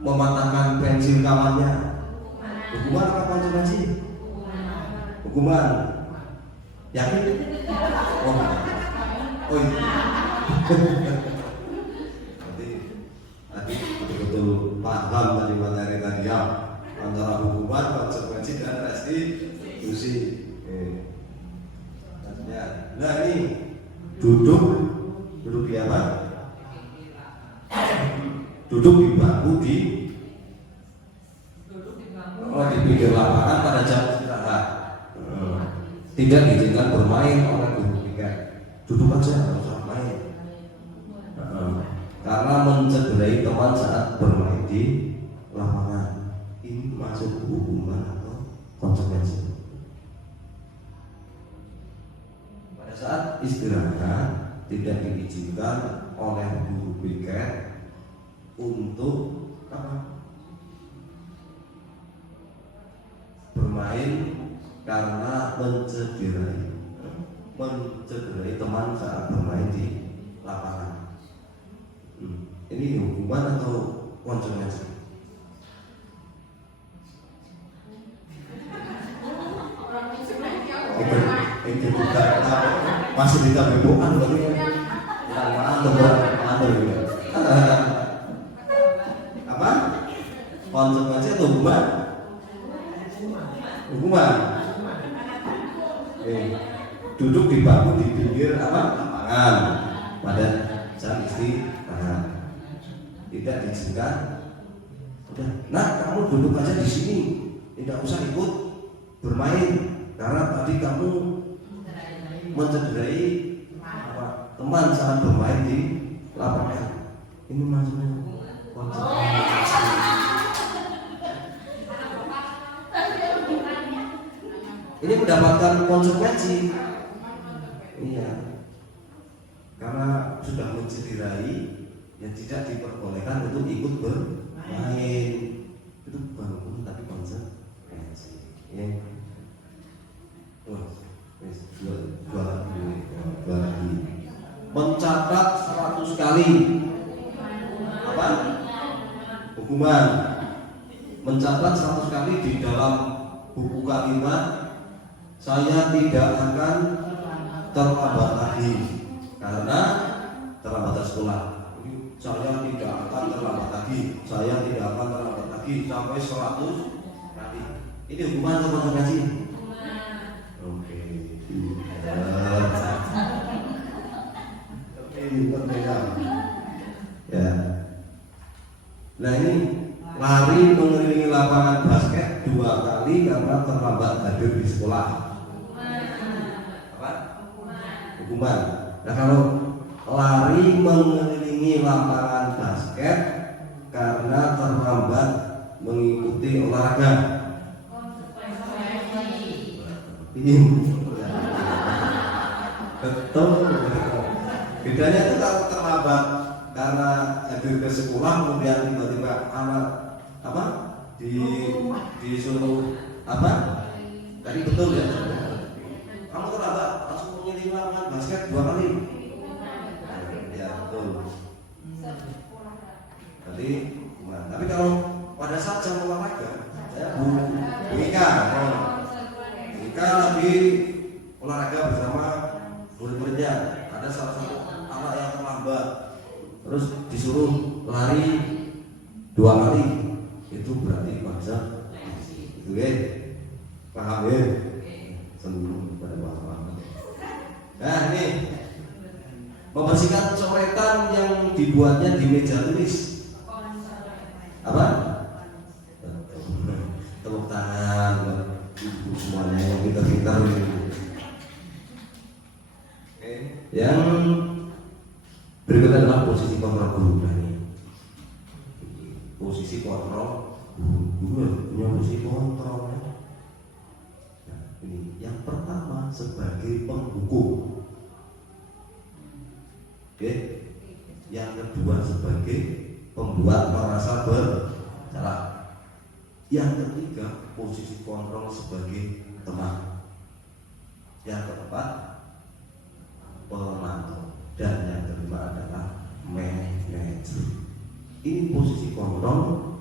mematahkan pensil kawannya. Hukuman apa konsekuensi? Hukuman. Yakin? Oh iya. Tadi betul-betul paham tadi materi tadi ya, antara hukuman, konsekuensi dan restitusi. Nah ini duduk di apa? Duduk di bangku di pinggir lapangan pada jam istirahat. Tidak diizinkan bermain oleh guru tiket. Duduk aja, nggak usah main. Karena mencederai teman saat bermain di lapangan. Ini masuk hukuman atau konsekuensi. Pada saat istirahat tidak diizinkan oleh guru piket untuk apa? Bermain karena mencederai teman saat bermain di lapangan. Ini hukuman atau konsekuensi? Itu bukan masih ditambah bukan lagi. Apa? Konsekuensi atau hukuman? Hukuman. Duduk di bangku di pinggir apa? Lapangan pada jam istirahat. Tidak diizinkan. Udah, nah kamu duduk aja di sini, tidak usah ikut bermain karena tadi kamu mencederai teman saat bermain di lapangan. Ini maksudnya konsekuensi. Ini mendapatkan konsekuensi. Iya. Karena sudah mencederai, yang tidak diperbolehkan untuk ikut bermain. Itu bukan hukum tapi konsekuensi. Ya. Dua lagi. Mencatat 100 kali. Apa? Hukuman. Mencatat 100 kali di dalam buku kalimat, saya tidak akan terlambat lagi karena terlambat sekolah. Saya tidak akan terlambat lagi. Saya tidak akan terlambat lagi sampai 100 kali. Ini hukuman atau konsekuensi? Oke. Ya. Nah ini lari mengelilingi lapangan basket 2 kali karena terlambat hadir di sekolah. Apa? Hukuman. Nah kalau lari mengelilingi lapangan basket karena terlambat mengikuti olahraga. Betul. Bedanya itu kalau terlambat karena hadir ke sekolah kemudian tiba-tiba anak apa disuruh apa tadi betul ya, kamu terlambat langsung mengelilingi lapangan basket 2 kali. Ya betul. Tadi, tapi kalau pada saat jam olahraga, ya Bu Ika lagi olahraga bersama murid-muridnya, ada salah satu anak yang terlambat, terus disuruh lari 2 kali, itu berarti bahasa itu ya, paham ya? Senang pada paham. Nah ini membersihkan coretan yang dibuatnya di meja tulis. Apa? Tepuk tangan buat ibu semuanya yang pintar-pintar ini. Yang berikutnya adalah posisi kontrol guru. posisi kontrol guru punya posisi kontrol ya. Nah, ini yang pertama sebagai penghukum, oke. Yang kedua sebagai pembuat merasa bersalah. Yang ketiga posisi kontrol sebagai teman. Yang keempat pemantau, dan yang kelima adalah manajer. Ini posisi kontrol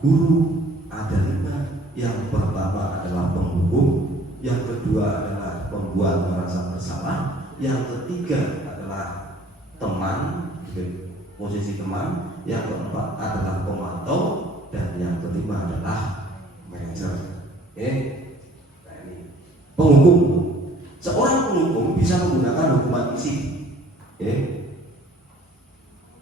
guru ada 5. Yang pertama adalah penghukum, yang kedua adalah pembuat merasa bersalah, yang ketiga adalah teman, posisi teman, yang keempat adalah pemantau, dan yang kelima adalah manajer. Nah ini penghukum. Seorang penghukum bisa menggunakan hukuman fisik,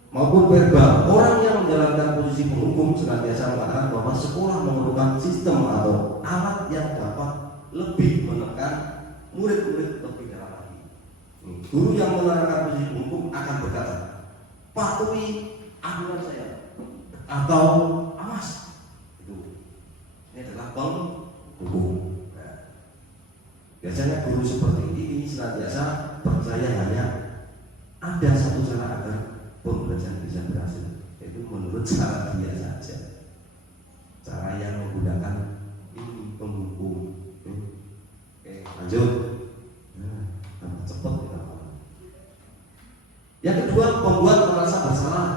maupun verbal. Orang yang menjalankan posisi penghukum senantiasa mengatakan bahwa sekolah memerlukan sistem atau alat yang dapat lebih menekan murid-murid lebih dalam lagi. Guru yang menerapkan posisi penghukum akan berkata, patuhi aturan saya, atau awas. Ini adalah penghukum. Biasanya guru seperti ini senantiasa percaya hanya ada satu cara agar pembelajaran bisa berhasil, yaitu menurut cara dia saja, cara yang menggunakan ini penghukum. Oke, lanjut. Cepat kita. Yang kedua, pembuat merasa bersalah.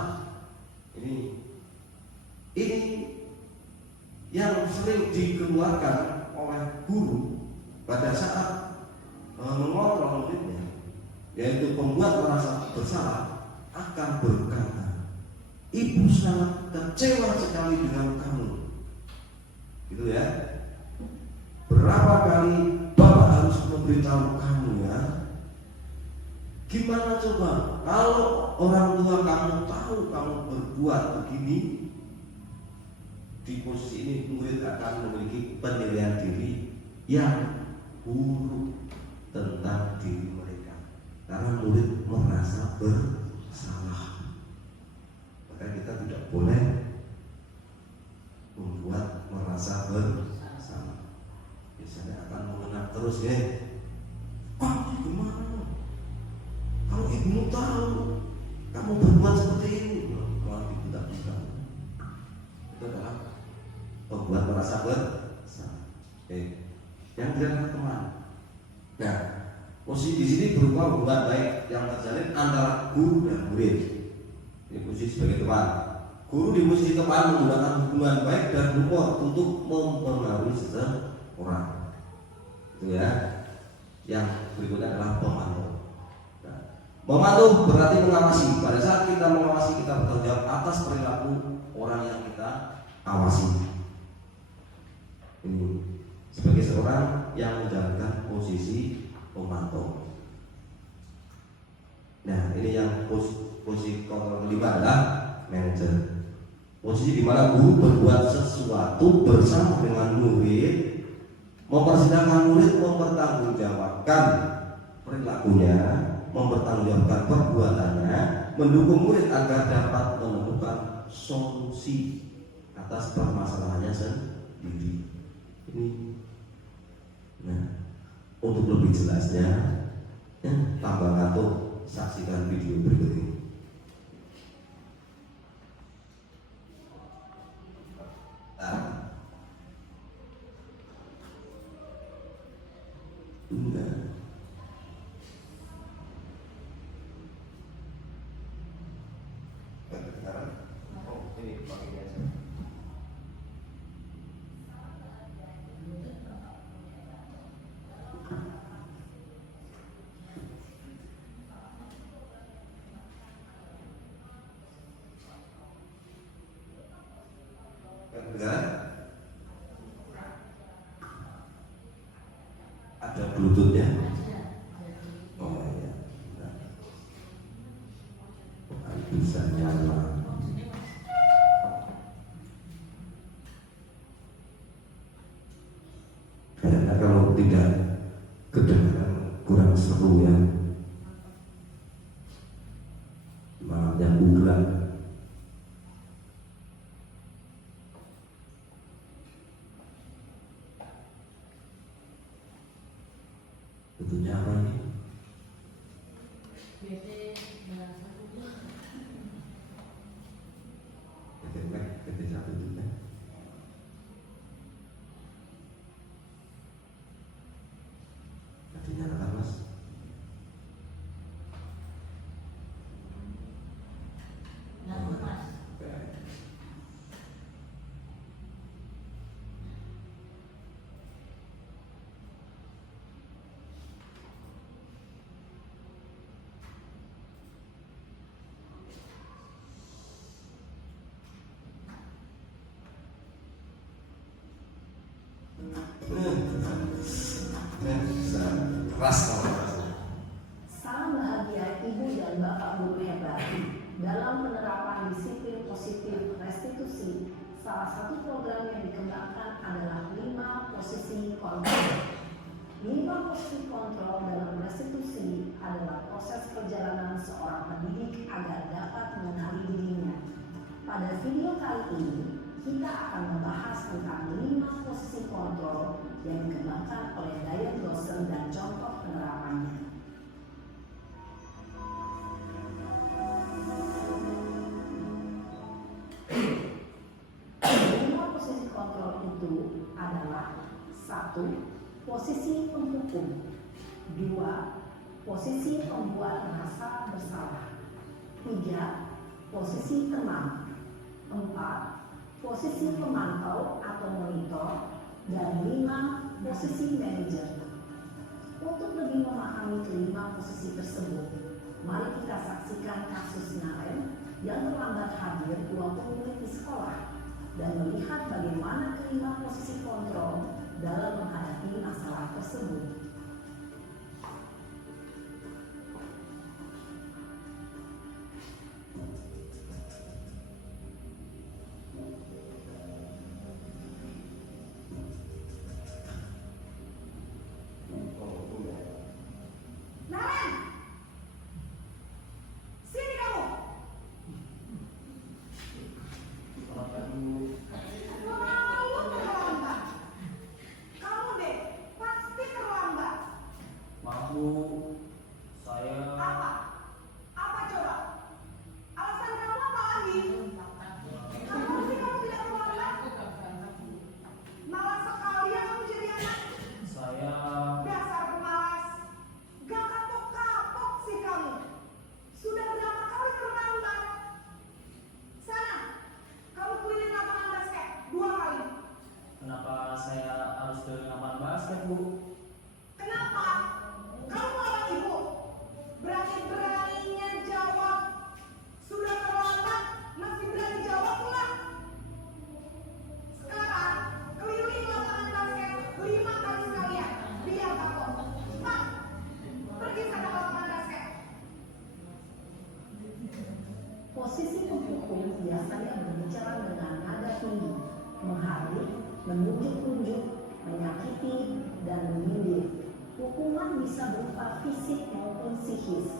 Ini yang sering dikeluarkan oleh guru pada saat mengontrol muridnya, yaitu pembuat merasa bersalah akan berkata, ibu sangat kecewa sekali dengan kamu, gitu ya. Berapa kali bapak harus memberitahu kamu ya. Gimana coba kalau orang tua kamu tahu kamu berbuat begini? Di posisi ini murid akan memiliki penilaian diri yang buruk tentang diri mereka, karena murid merasa bersalah. Maka kita tidak boleh membuat merasa bersalah. Biasanya akan mengenang terus ya. Pak, gimana? Kalau ibumu tahu kamu berbuat seperti ini, malah ibu tak bisa. Itu adalah membuat merasa bersalah. Yang tidak teman. Nah, posisi di sini berupa hubungan baik yang terjalin antara guru dan murid. Ini posisi sebagai teman. Guru di posisi teman menggunakan hubungan baik dan humor untuk mempengaruhi seseorang. Itu ya. Yang berikutnya adalah pemantau. Nah, memantau berarti mengawasi. Pada saat kita mengawasi, kita bertanggung jawab atas perilaku orang yang kita awasi. Ini sebagai seorang yang menjalankan posisi pemantau. Nah, ini yang posisi kontrol kelima adalah manajer. Posisi di mana guru berbuat sesuatu bersama dengan murid, mempersilahkan murid mempertanggungjawabkan perilakunya, mempertanggungjawabkan perbuatannya, mendukung murid agar dapat menemukan solusi atas permasalahannya sendiri. Ini. Nah, untuk lebih jelasnya, tambah ngantuk, saksikan video berikut ini. Ada bluetoothnya. Oh iya. Bisa nyala. Kayaknya kalau tidak kedengaran kurang seru ya. Malah yang ulang. Bentuknya apa ini? PT satu itu kan? Dinyalakan mas. Nyala mas. Keras kalau Salam bahagia Ibu dan Bapak guru hebat. Dalam penerapan disiplin positif restitusi, salah satu program yang dikembangkan adalah 5 posisi kontrol. 5 posisi kontrol dalam restitusi adalah proses perjalanan seorang pendidik agar dapat mengenali dirinya. Pada video kali ini, kita akan membahas tentang 5 posisi kontrol yang dikembangkan oleh Diane Dawson dan contoh penerapannya. Posisi kontrol itu adalah 1. Posisi penghukum, 2. Posisi pembuat merasa bersalah, 3. Posisi teman, 4. Posisi pemantau atau monitor, dan 5. Posisi manajer. Untuk lebih memahami kelima posisi tersebut, mari kita saksikan kasus Naren yang terlambat hadir 20 menit di sekolah dan melihat bagaimana kelima posisi kontrol dalam menghadapi masalah tersebut. Naren, sini kamu. Kamu terlambat. Kamu deh pasti terlambat. Maaf Bu, saya Apa? Apa coba? Alasan kamu apa lagi? Kamu sih kamu tidak terlambat. Malas sekali ya kamu jadi anak. saya Dasar pemalas. Gak kapok-kapok sih kamu. Sudah berapa kali terlambat? Sana, kamu keliling lapangan basket 2 kali. kenapa saya harus ke lapangan basket Bu? Kenapa? Kamu lawan ibu. Berani-beraninya jawab. Sudah terlambat, masih berani jawab pula. Sekarang, keliling lapangan basket 5 kali sekalian. Biar kapok. Pak, pergi sana ke lapangan basket. Posisi penghukum biasanya berbicara dengan nada tinggi, menghardik, menunjuk-nunjuk, menyakiti, dan menyindir. Hukuman bisa berupa fisik maupun psikis.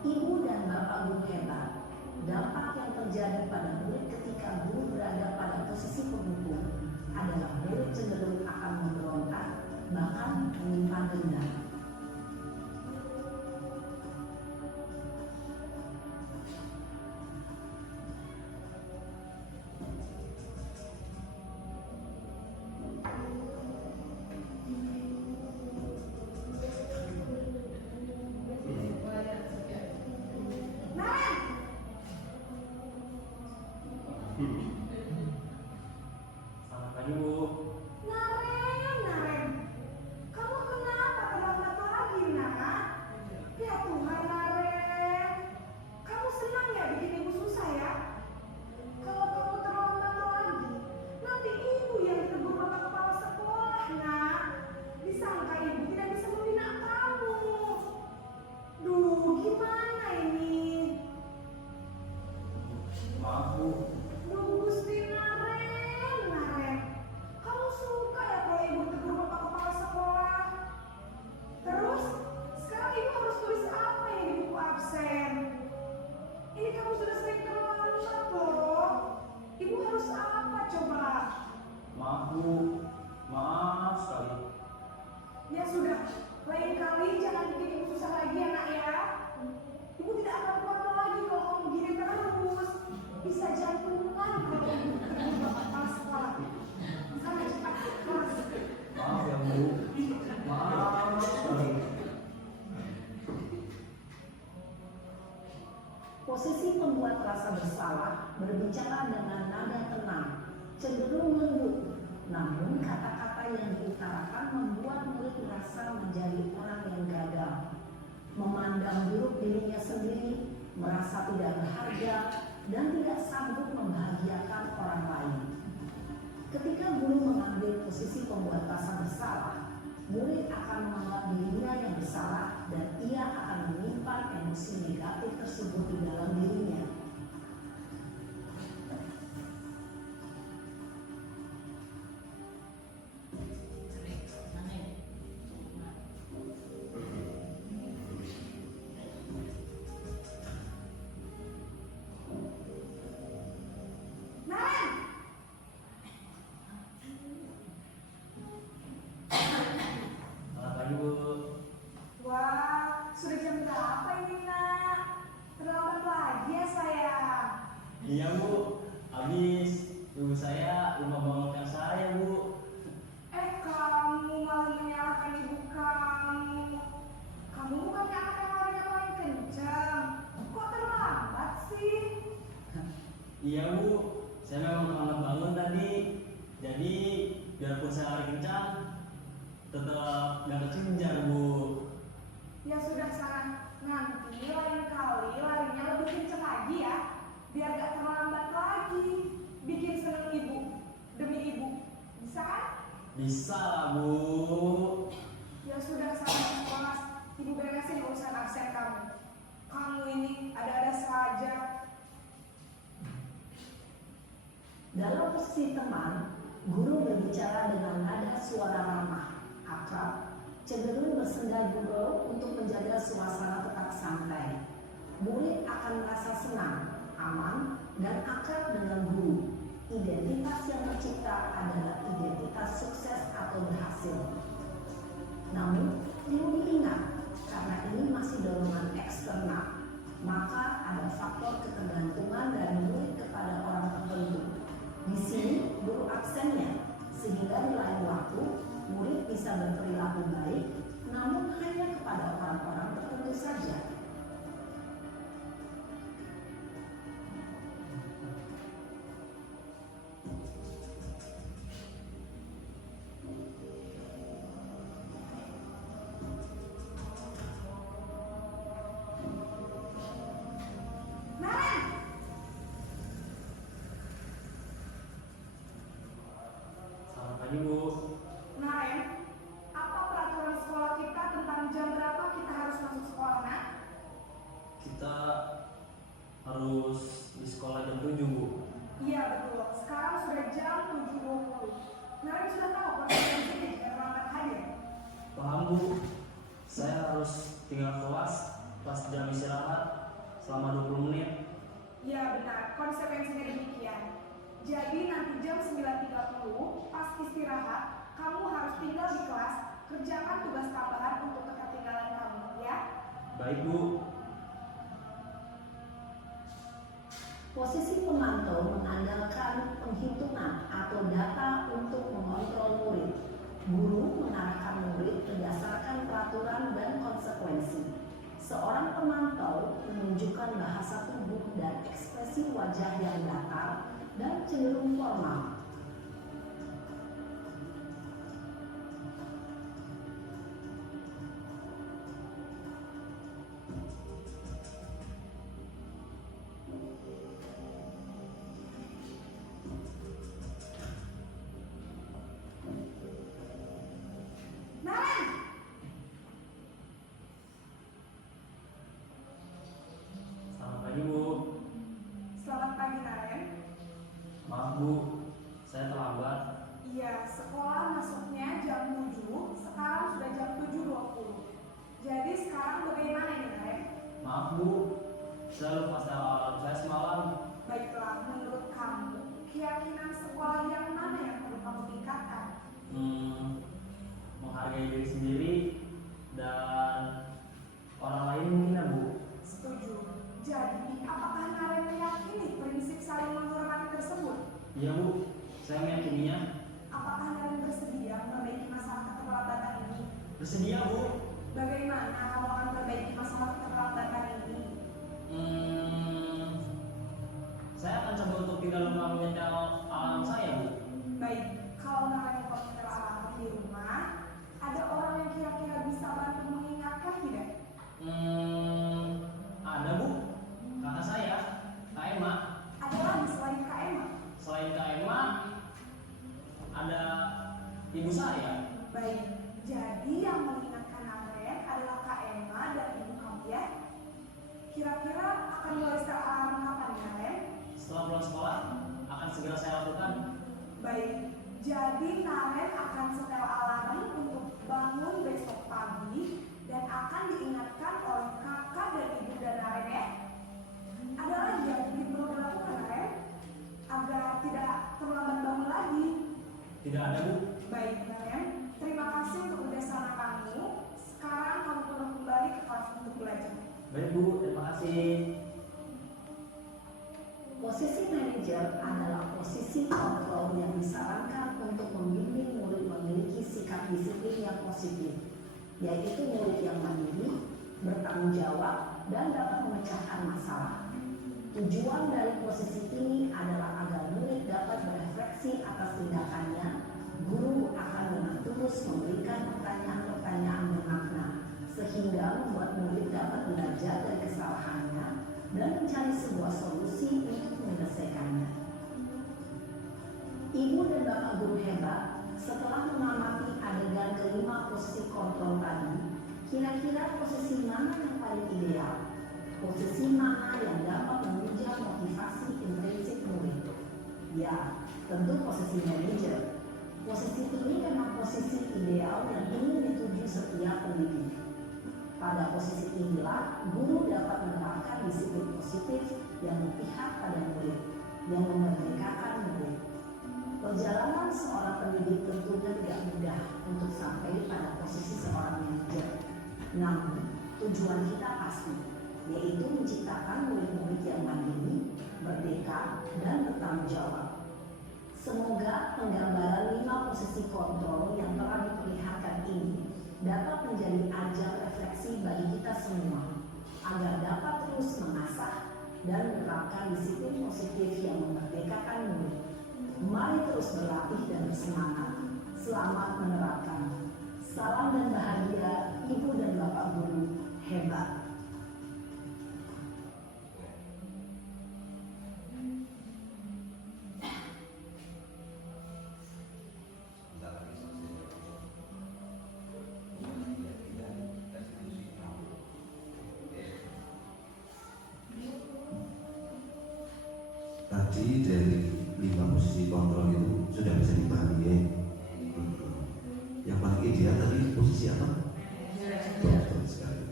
Ibu dan Bapak guru hebat, dampak yang terjadi pada murid ketika guru berada pada posisi penghukum adalah murid cenderung akan memberontak, bahkan menyimpan dendam. Naren, Selamat pagi Bu. Naren, Naren. Kamu kenapa Posisi pembuat rasa bersalah berbicara dengan nada tenang, cenderung lembut, namun kata-kata yang diutarakan membuat murid merasa menjadi orang yang gagal, memandang buruk dirinya sendiri, merasa tidak berharga, dan tidak sanggup membahagiakan orang lain. Ketika guru mengambil posisi pembuat rasa bersalah, murid akan menganggap dirinya yang bersalah dan ia akan menyimpan emosi negatif tersebut di dalam dirinya. Naren, Selamat pagi Bu. wah, sudah jam berapa ini nak? Terlambat lagi ya sayang. Iya Bu, habis ibu saya lupa bangunkan saya Bu. Kamu malah menyalahkan ibu kamu. Kamu bukannya anak yang larinya paling kencang. Kok terlambat sih? Iya Bu, saya memang terlambat bangun tadi. Jadi biarpun saya lari kencang, tetap gak kekejar Bu. Ya sudah sana, nanti lain kali larinya lebih kencang lagi ya. Biar gak terlambat lagi. Bikin seneng ibu, demi ibu. Bisa kan? Bisa lah Bu. Ya sudah sana ke kelas, ibu beresin urusan absen kamu. Kamu ini ada-ada saja. Dalam posisi teman, guru berbicara dengan nada suara ramah, akrab, cenderung bersenda gurau untuk menjaga suasana tetap santai. Murid akan merasa senang, aman, dan akrab dengan guru. Identitas yang tercipta adalah identitas sukses atau berhasil. Namun, perlu diingat, karena ini masih dorongan eksternal, maka ada faktor ketergantungan dari murid kepada orang tertentu. Di sini, guru absennya, sehingga di lain waktu, murid bisa berperilaku baik, namun hanya kepada orang-orang tertentu saja. Naren, Selamat pagi Bu. Naren, apa peraturan sekolah kita tentang jam berapa kita harus masuk sekolah, nak? Kita harus di sekolah jam 7 Bu. Iya betul, sekarang sudah jam 7.20. Naren sudah tahu konsekuensinya jika terlambat hadir. Paham Bu, saya harus tinggal kelas pas jam istirahat selama 20 menit. Iya benar, konsekuensinya demikian. Jadi nanti jam 9.30 pas istirahat, kamu harus tinggal di kelas, kerjakan tugas tambahan untuk ketertinggalan kamu, ya? Baik Bu. Posisi pemantau mengandalkan penghitungan atau data untuk mengontrol murid. Guru mengarahkan murid berdasarkan peraturan dan konsekuensi. Seorang pemantau menunjukkan bahasa tubuh dan ekspresi wajah yang datar dan cenderung formal. Naren! Selamat pagi Bu. Selamat pagi Naren. Maaf Bu, saya terlambat. Iya, sekolah masuknya jam 7, sekarang sudah jam 7.20. Jadi sekarang bagaimana ini Naren? Maaf Bu, saya lupa setel alarm saya semalam. Baiklah, menurut kamu, keyakinan sekolah yang mana yang perlu kamu tingkatkan? Menghargai diri sendiri dan orang lain mungkin ya Bu. Setuju. Jadi, apakah Naren meyakini prinsip saling menghormati tersebut? Iya Bu, saya meyakininya. Apakah Naren bersedia memperbaiki masalah keterlambatan ini? Bersedia Bu. Bagaimana kamu akan memperbaiki masalah keterlambatan ini? tidak lupa menyetel alarm saya, Bu? Baik, kalau Naren lupa menyetel alarm di rumah, ada orang yang kira-kira bisa bantu mengingatkan tidak? Ada, Bu. Kakak saya, Kak Emma. Ada lagi selain Kak Emma? Selain Kak Emma, ada ibu saya. Baik, jadi yang mengingatkan Naren adalah Kak Emma dan ibu kamu ya. Kira-kira akan mulai setel alarm kapan ya, Naren? Setelah pulang sekolah, akan segera saya lakukan. Baik, jadi Naren akan setel alarm untuk bangun besok pagi dan akan diingatkan oleh kakak dan ibu dan Naren ya. Ada lagi yang mungkin perlu dilakukan Naren agar tidak terlambat bangun lagi. Tidak ada, Bu. Baik Naren, terima kasih untuk kerjasama kamu. Sekarang kamu perlu kembali ke kelas untuk belajar. Baik, Bu. Terima kasih. Posisi manajer adalah posisi kontrol yang disarankan untuk membimbing murid memiliki sikap disiplin yang positif, yaitu murid yang mandiri, bertanggung jawab, dan dapat memecahkan masalah. Tujuan dari posisi ini adalah agar murid dapat berefleksi atas tindakannya. Guru akan dengan tulus memberikan pertanyaan-pertanyaan bermakna, sehingga membuat murid dapat belajar dari kesalahannya dan mencari sebuah solusi untuk menyelesaikannya. Ibu dan bapak guru hebat, setelah mengamati adegan kelima posisi kontrol tadi, kira-kira posisi mana yang paling ideal? Posisi mana yang dapat menunjang motivasi intrinsik murid? Ya, tentu posisi manajer. Posisi ini memang posisi ideal yang ingin dituju setiap pendidik. Pada posisi inilah, guru dapat menerapkan disiplin positif yang berpihak pada murid, yang memerdekakan murid. Perjalanan seorang pendidik tentunya tidak mudah untuk sampai pada posisi seorang manajer. Namun, tujuan kita pasti, yaitu menciptakan murid-murid yang mandiri, merdeka, dan bertanggung jawab. Semoga penggambaran 5 posisi kontrol yang telah diperlihatkan ini dapat menjadi ajang refleksi bagi kita semua, agar dapat terus mengasah dan menerapkan disiplin positif yang memerdekakan murid. Mari terus berlatih dan bersemangat. Selamat menerapkan. Salam dan bahagia Ibu dan Bapak Guru hebat. Tadi dari 5 posisi kontrol itu sudah bisa dipahami ya. Yang paling ideal tadi posisi apa? Betul sekali.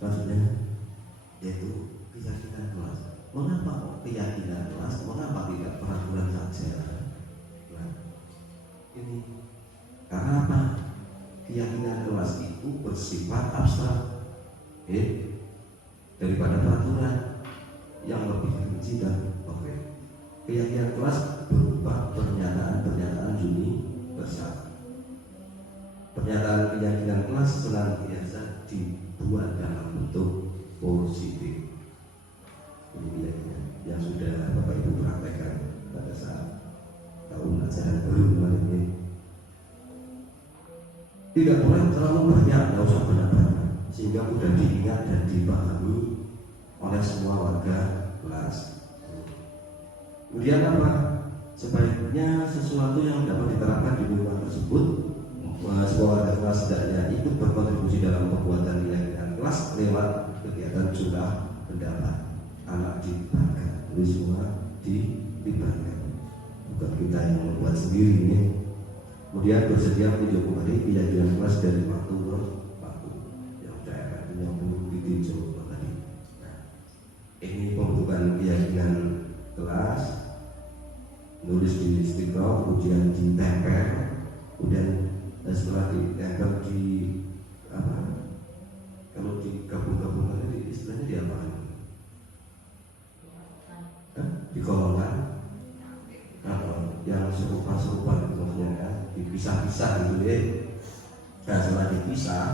Maksudnya yaitu keyakinan kelas. Mengapa kok keyakinan kelas? Mengapa tidak peraturan saja? Nah, ini karena apa? Keyakinan kelas itu bersifat abstrak, daripada peraturan yang lebih rinci dan konkret. Keyakinan kelas berupa pernyataan-pernyataan universal. Pernyataan keyakinan kelas senantiasa dibuat dalam bentuk positif. Ini keyakinan yang sudah Bapak Ibu praktekkan pada saat tahun ajaran baru kemarin ini. Tidak boleh terlalu banyak, tidak usah banyak-banyak, sehingga mudah diingat dan dipahami oleh semua warga kelas. Kemudian apa? Sebaiknya sesuatu yang dapat diterapkan di lingkungan tersebut, semua warga kelas hendaknya ikut berkontribusi dalam pembuatan keyakinan kelas lewat kegiatan jumlah pendapat. Anak dilibatkan, jadi semua dilibatkan, bukan kita yang membuat sendiri ini. Kemudian bersedia meninjau kembali keyakinan kelas dari waktu ke waktu, yang daerah yang perlu ditinjau kembali. Nah, ini pembentukan keyakinan kelas, nulis di stiker, kemudian ditempel, kemudian setelah ditempel di apa? Kalau digabung-gabungkan ini istilahnya di apa? Di kolongan, yang serupa-serupa gitu maksudnya kan, dipisah-pisah gitu ya. Nah setelah dipisah,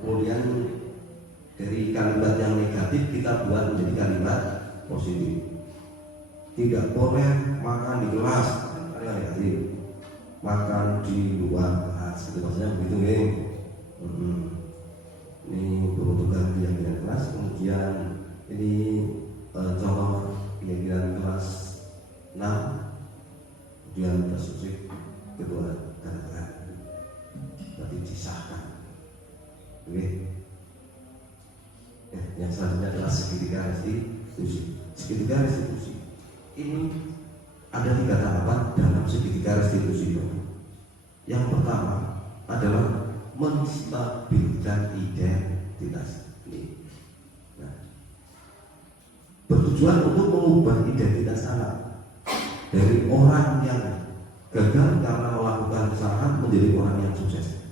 kemudian dari kalimat yang negatif kita buat menjadi kalimat positif. tidak boleh makan di kelas, makan di luar kelas, itu maksudnya begitu ya. Ini pembentukan keyakinan kelas. Kemudian ini contoh keyakinan kelas 6. Kemudian persusik kedua katakan berarti disahkan. Oke. Yang selanjutnya adalah segitiga restitusi. Segitiga restitusi ini ada 3 tahapan dalam segitiga restitusi. Yang pertama adalah menstabilkan identitas. Nah, bertujuan untuk mengubah identitas anak dari orang yang gagal karena melakukan kesalahan menjadi orang yang sukses.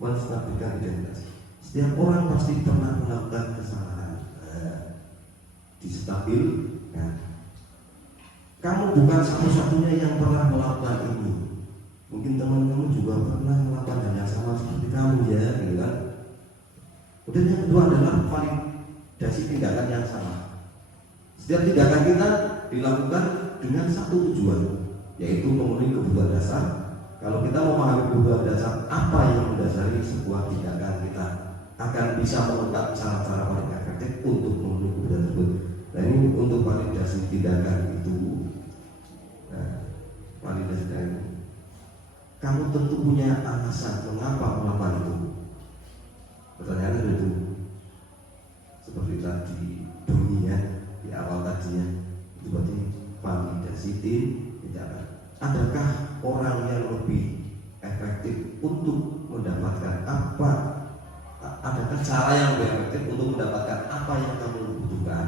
Menstabilkan identitas. Setiap orang pasti pernah melakukan kesalahan. Distabil. Nah, kamu bukan satu-satunya yang pernah melakukan ini. Mungkin teman-teman juga pernah melakukan hal yang sama seperti kamu ya, gitu kan? Kemudian yang kedua adalah validasi tindakan yang sama. Setiap tindakan kita dilakukan dengan satu tujuan, yaitu memenuhi kebutuhan dasar. Kalau kita memahami kebutuhan dasar apa yang mendasari sebuah tindakan, kita akan bisa menemukan cara-cara paling efektif untuk memenuhi kebutuhan tersebut. Nah, ini untuk validasi tindakan itu. Nah, validasi tindakan, kamu tentu punya alasan mengapa melakukan itu. Pertanyaannya itu seperti tadi bunyinya di awal tadinya, itu berarti validasi tindakan. Adakah orang yang lebih efektif untuk mendapatkan apa? Adakah cara yang lebih efektif untuk mendapatkan apa yang kamu butuhkan?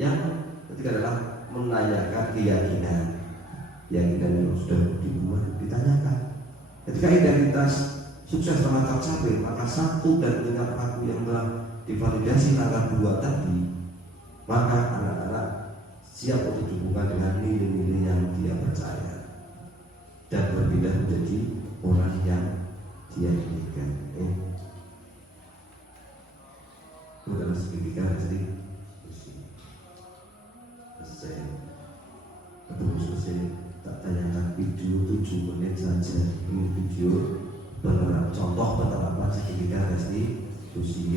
Yang ketiga adalah menanyakan keyakinan yang sudah dibuat, ditanyakan. Ketika identitas sukses telah tercapai, maka satu dan tingkat laku yang telah divalidasi langkah 2 tadi, maka anak-anak siap untuk dihubungkan dengan nilai-nilai yang dia percaya dan berpindah menjadi orang yang dia inginkan. Itu adalah segitiga restitusi. Selesai. Tak tayangkan video 7 menit saja. Ini video contoh penerapan segitiga restitusi.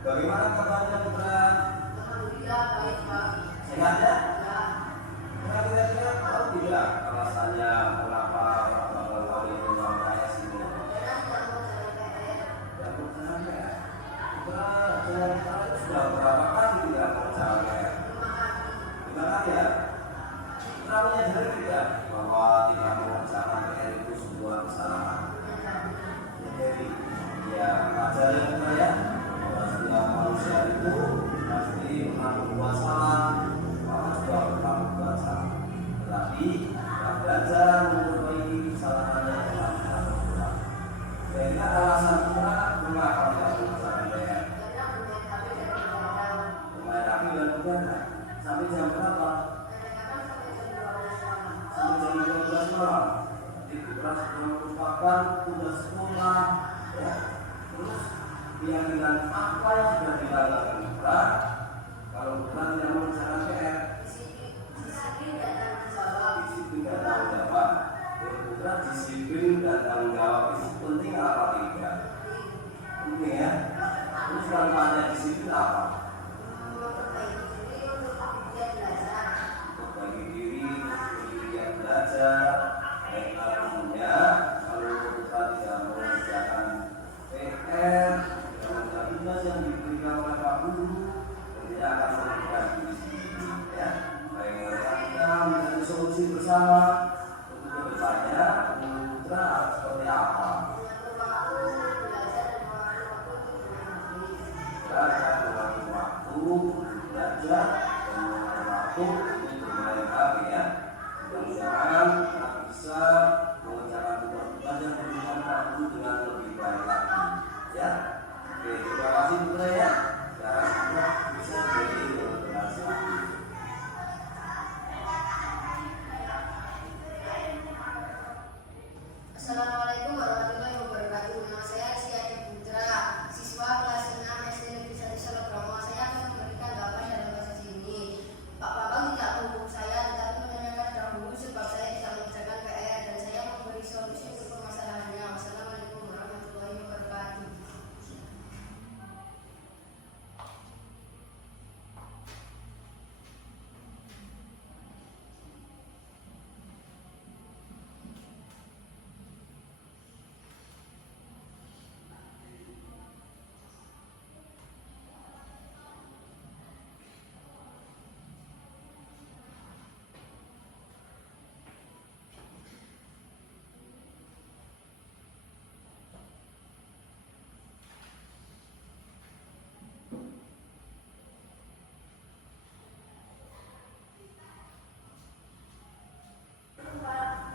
Bagaimana kabarnya putra? Alhamdulillah baik Pak. Sehat ya? Ya. Pernah kira-kira tahu tidak alasannya kenapa Bapak kau ini mau kaya sini? Tidak percaya. Kita sudah berapa kali tidak percaya? Terima kasih ya. Putra menyadari tidak bahwa tidak mengerjakan PR itu sebuah kesalahan? Jadi, ya ajaran putra ya. Setiap manusia itu pernah berbuat salah, Bapak juga pernah berbuat salah. Tetapi kita belajar memperbaiki kesalahan yang telah kita perbuat. Sehingga alasan kita mengapa tidak melaksanakan PR. Lumayan rapi dan begadang. Sampai jam berapa? Sampai jam 12 malam. Jadi kita sudah merupakan tugas sekolah. Ya. Terus keyakinan apa yang sudah dilakukan kita, kalau kita tidak melaksanakan PR, disiplin dan tanggung jawab. Putra disiplin dan tanggung jawab itu penting apa tidak? Penting ya. Terus kalau ada disiplin apa? Berbagi diri, kemudian belajar. Baik artinya kalau kita tidak mengerjakan PR dengan tugas yang diberikan oleh Pak Guru, tentunya akan memberikan diri sendiri ya. Baik kita mencari solusi bersama untuk kedepannya putra seperti apa. Kita akan mengambil waktu belajar dan mengambil waktu untuk bermain ya. Mudah-mudahan kita bisa mengerjakan tugas-tugas yang diberikan Pak Guru dengan lebih baik lagi ya. Oke, terima kasih putra ya. Sekarang kita bisa jadi berhasil. Assalamualaikum warahmatullahi wabarakatuh. Nama saya Siati Putra, siswa kelas 6 SD Negeri 1 Salobromo. Saya akan memberikan jawaban dalam kasus ini. Pak Bambang tidak menghukum saya, tetapi menanyakan dahulu sebab saya tidak mengerjakan PR dan saya memberi solusi untuk permasalahannya. Wassalamualaikum warahmatullahi wabarakatuh.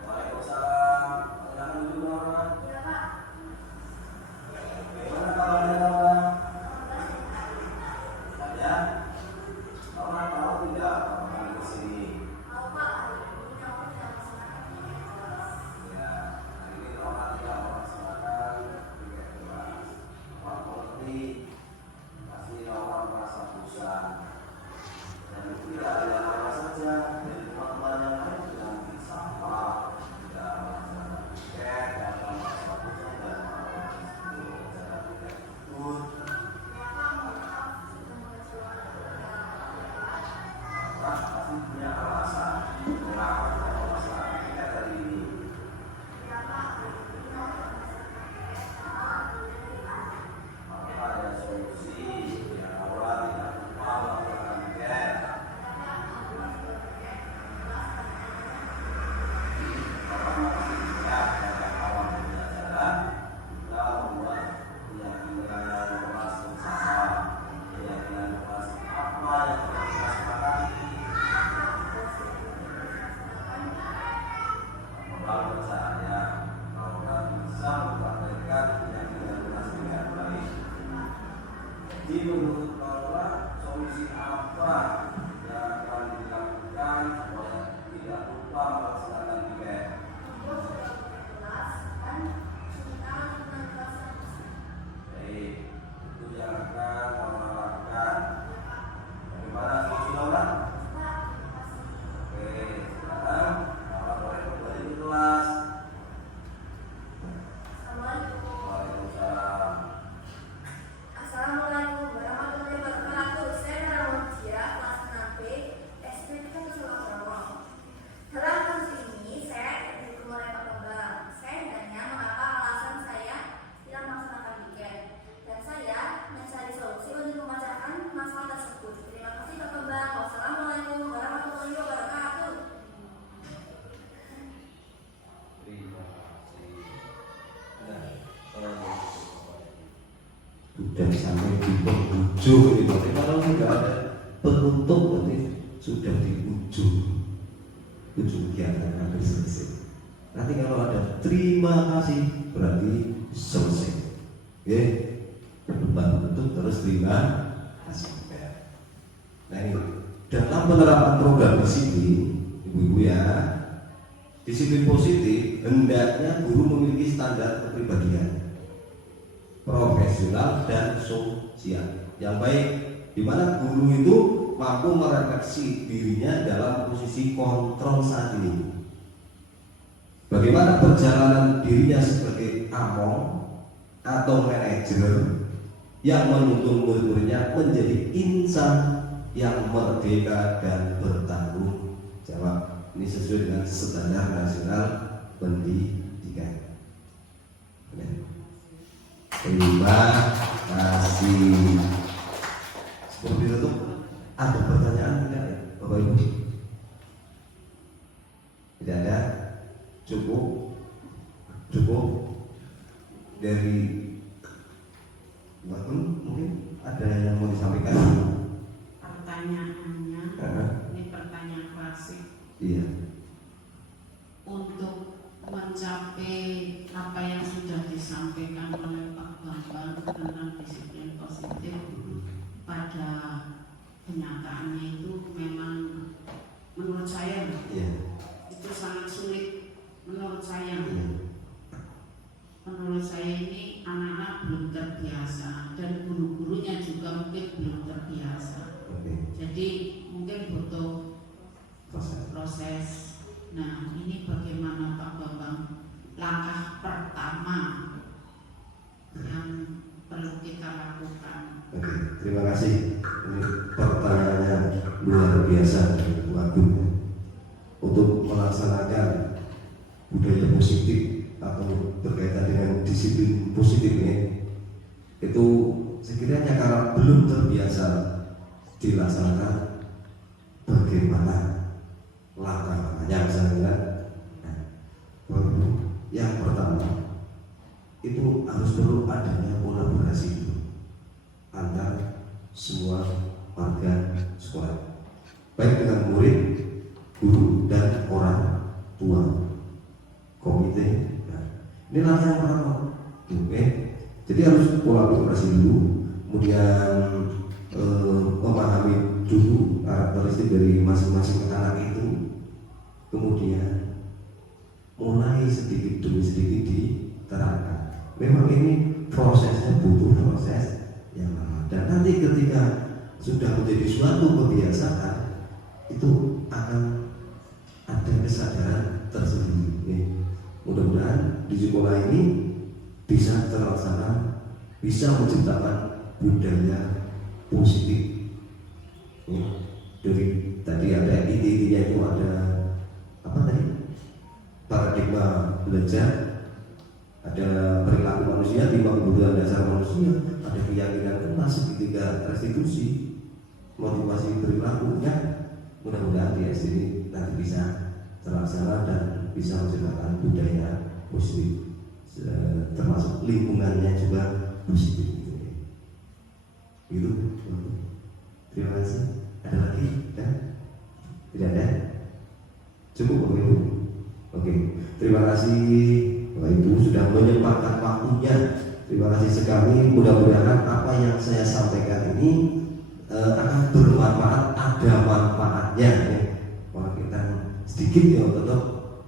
Waalaikumsalam. Silakan duduk Nora. Bagaimana kabarnya Nora? Ya. Nora tahu tidak kapan ke sini? Ya, hari ini Nora tidak melaksanakan tiket kelas. Nora mengerti. Pasti Nora merasa bosan. Dan tidak hanya Nora saja, dari teman-teman yang lain juga mungkin sama. Tidak melaksanakan tiket, tidak melaksanakan bosan dan melaksanakan tiket pun. Pasti punya alasan mengapa tidak melaksanakan tiket hari ini. Maka ada solusi yang awal tidak lupa melaksanakan tiket. Pertama masih ingat pada awal pembelajaran kita membuat keyakinan kelas bersama, keyakinan kelas apa yang telah kita sepakati. Bapak percaya bahwa kita bisa mempraktekkan keyakinan kelas dengan baik. Jadi menurut Bapak solusi apa yang akan dilakukan supaya tidak lupa melaksanakan tiket? Baik, itu yang akan Nora lakukan. Bagaimana solusi Nora? Oke, sekarang Nora boleh kembali ke kelas. Waalaikumsalam. Assalamualaikum warahmatullahi wabarakatuh. Saya Nara Mutia, kelas 6B, SD 1 Salobromo. Dalam kasus ini, saya dihukum oleh Pak Bambang. Saya ditanya mengapa alasan saya tidak melaksanakan tiket. Dan saya mencari solusi untuk memecahkan masalah tersebut. Terima kasih Pak Bambang. Wassalamualaikum warahmatullahi wabarakatuh. Terima kasih. Nah, Sudah sampai di penghujung ini, tapi kalau tidak ada penutup berarti sudah di ujung kegiatan hampir selesai. Nanti kalau ada terima kasih berarti selesai. Oke, baru tutup terus terima kasih. Nah ini dalam penerapan program disiplin, ibu-ibu ya, disiplin positif hendaknya guru memiliki standar kepribadian profesional dan sosial yang baik, di mana guru itu mampu merefleksi dirinya dalam posisi kontrol saat ini. Bagaimana perjalanan dirinya sebagai among atau manajer yang menuntun murid-muridnya menjadi insan yang merdeka dan bertanggung jawab. Ini sesuai dengan standar nasional pendidikan. Terima kasih. Seperti itu. Ada pertanyaan tidak ya, Bapak Ibu? Tidak ada? Cukup dari Bapak mungkin ada yang mau disampaikan? Pertanyaannya, ini pertanyaan klasik. Iya. Untuk mencapai apa yang sudah disampaikan oleh Pak Bambang tentang disiplin positif, pada kenyataannya itu memang menurut saya Iya. itu sangat sulit. Menurut saya, Iya. menurut saya ini anak-anak belum terbiasa dan guru-gurunya juga mungkin belum terbiasa. Oke. Jadi mungkin butuh proses. Nah, ini bagaimana Pak Bambang langkah pertama yang perlu kita lakukan? Oke, terima kasih. Ini pertanyaannya luar biasa dari Bu Agung. Untuk melaksanakan budaya positif atau berkaitan dengan disiplin positif ini, itu sekiranya karena belum terbiasa dilaksanakan, bagaimana langkah-langkahnya misalnya. Nah, yang pertama itu harus perlu adanya kolaborasi antar semua warga sekolah, baik dengan murid, guru, dan orang tua, komite. Nah, ini langkah yang pertama. Oke, jadi harus kolaborasi dulu, kemudian memahami dulu karakteristik dari masing-masing anak itu, kemudian mulai sedikit demi sedikit diterapkan. Memang ini prosesnya butuh proses yang lama, dan nanti ketika sudah menjadi suatu kebiasaan itu akan ada kesadaran tersendiri. Mudah-mudahan di sekolah ini bisa terlaksana, bisa menciptakan budaya positif. Dari tadi ada intinya itu ada apa tadi? Paradigma belajar, ada perilaku manusia, 5 kebutuhan dasar manusia, ada keyakinan kelas, segitiga restitusi, motivasi perilakunya. Mudah-mudahan di SD ini nanti bisa terlaksana dan bisa menciptakan budaya positif, termasuk lingkungannya juga positif. Gitu. Terima kasih. Ada lagi? Ya? Tidak ada? Cukup Bapak Ibu? Oke. Terima kasih Bapak Ibu sudah menyempatkan waktunya. Terima kasih sekali. Mudah-mudahan apa yang saya sampaikan ini akan bermanfaat, ada manfaatnya. Kalau kita sedikit ya tetap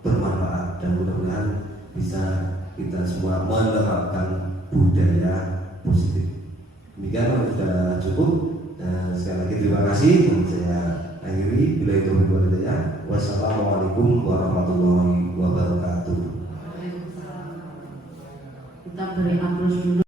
bermanfaat, dan mudah-mudahan bisa kita semua menerapkan budaya positif. Demikian sudah cukup. Sekali lagi terima kasih. Saya akhiri. Bila itu berikutnya. Wassalamualaikum warahmatullahi wabarakatuh. Kita beri aplaus dulu.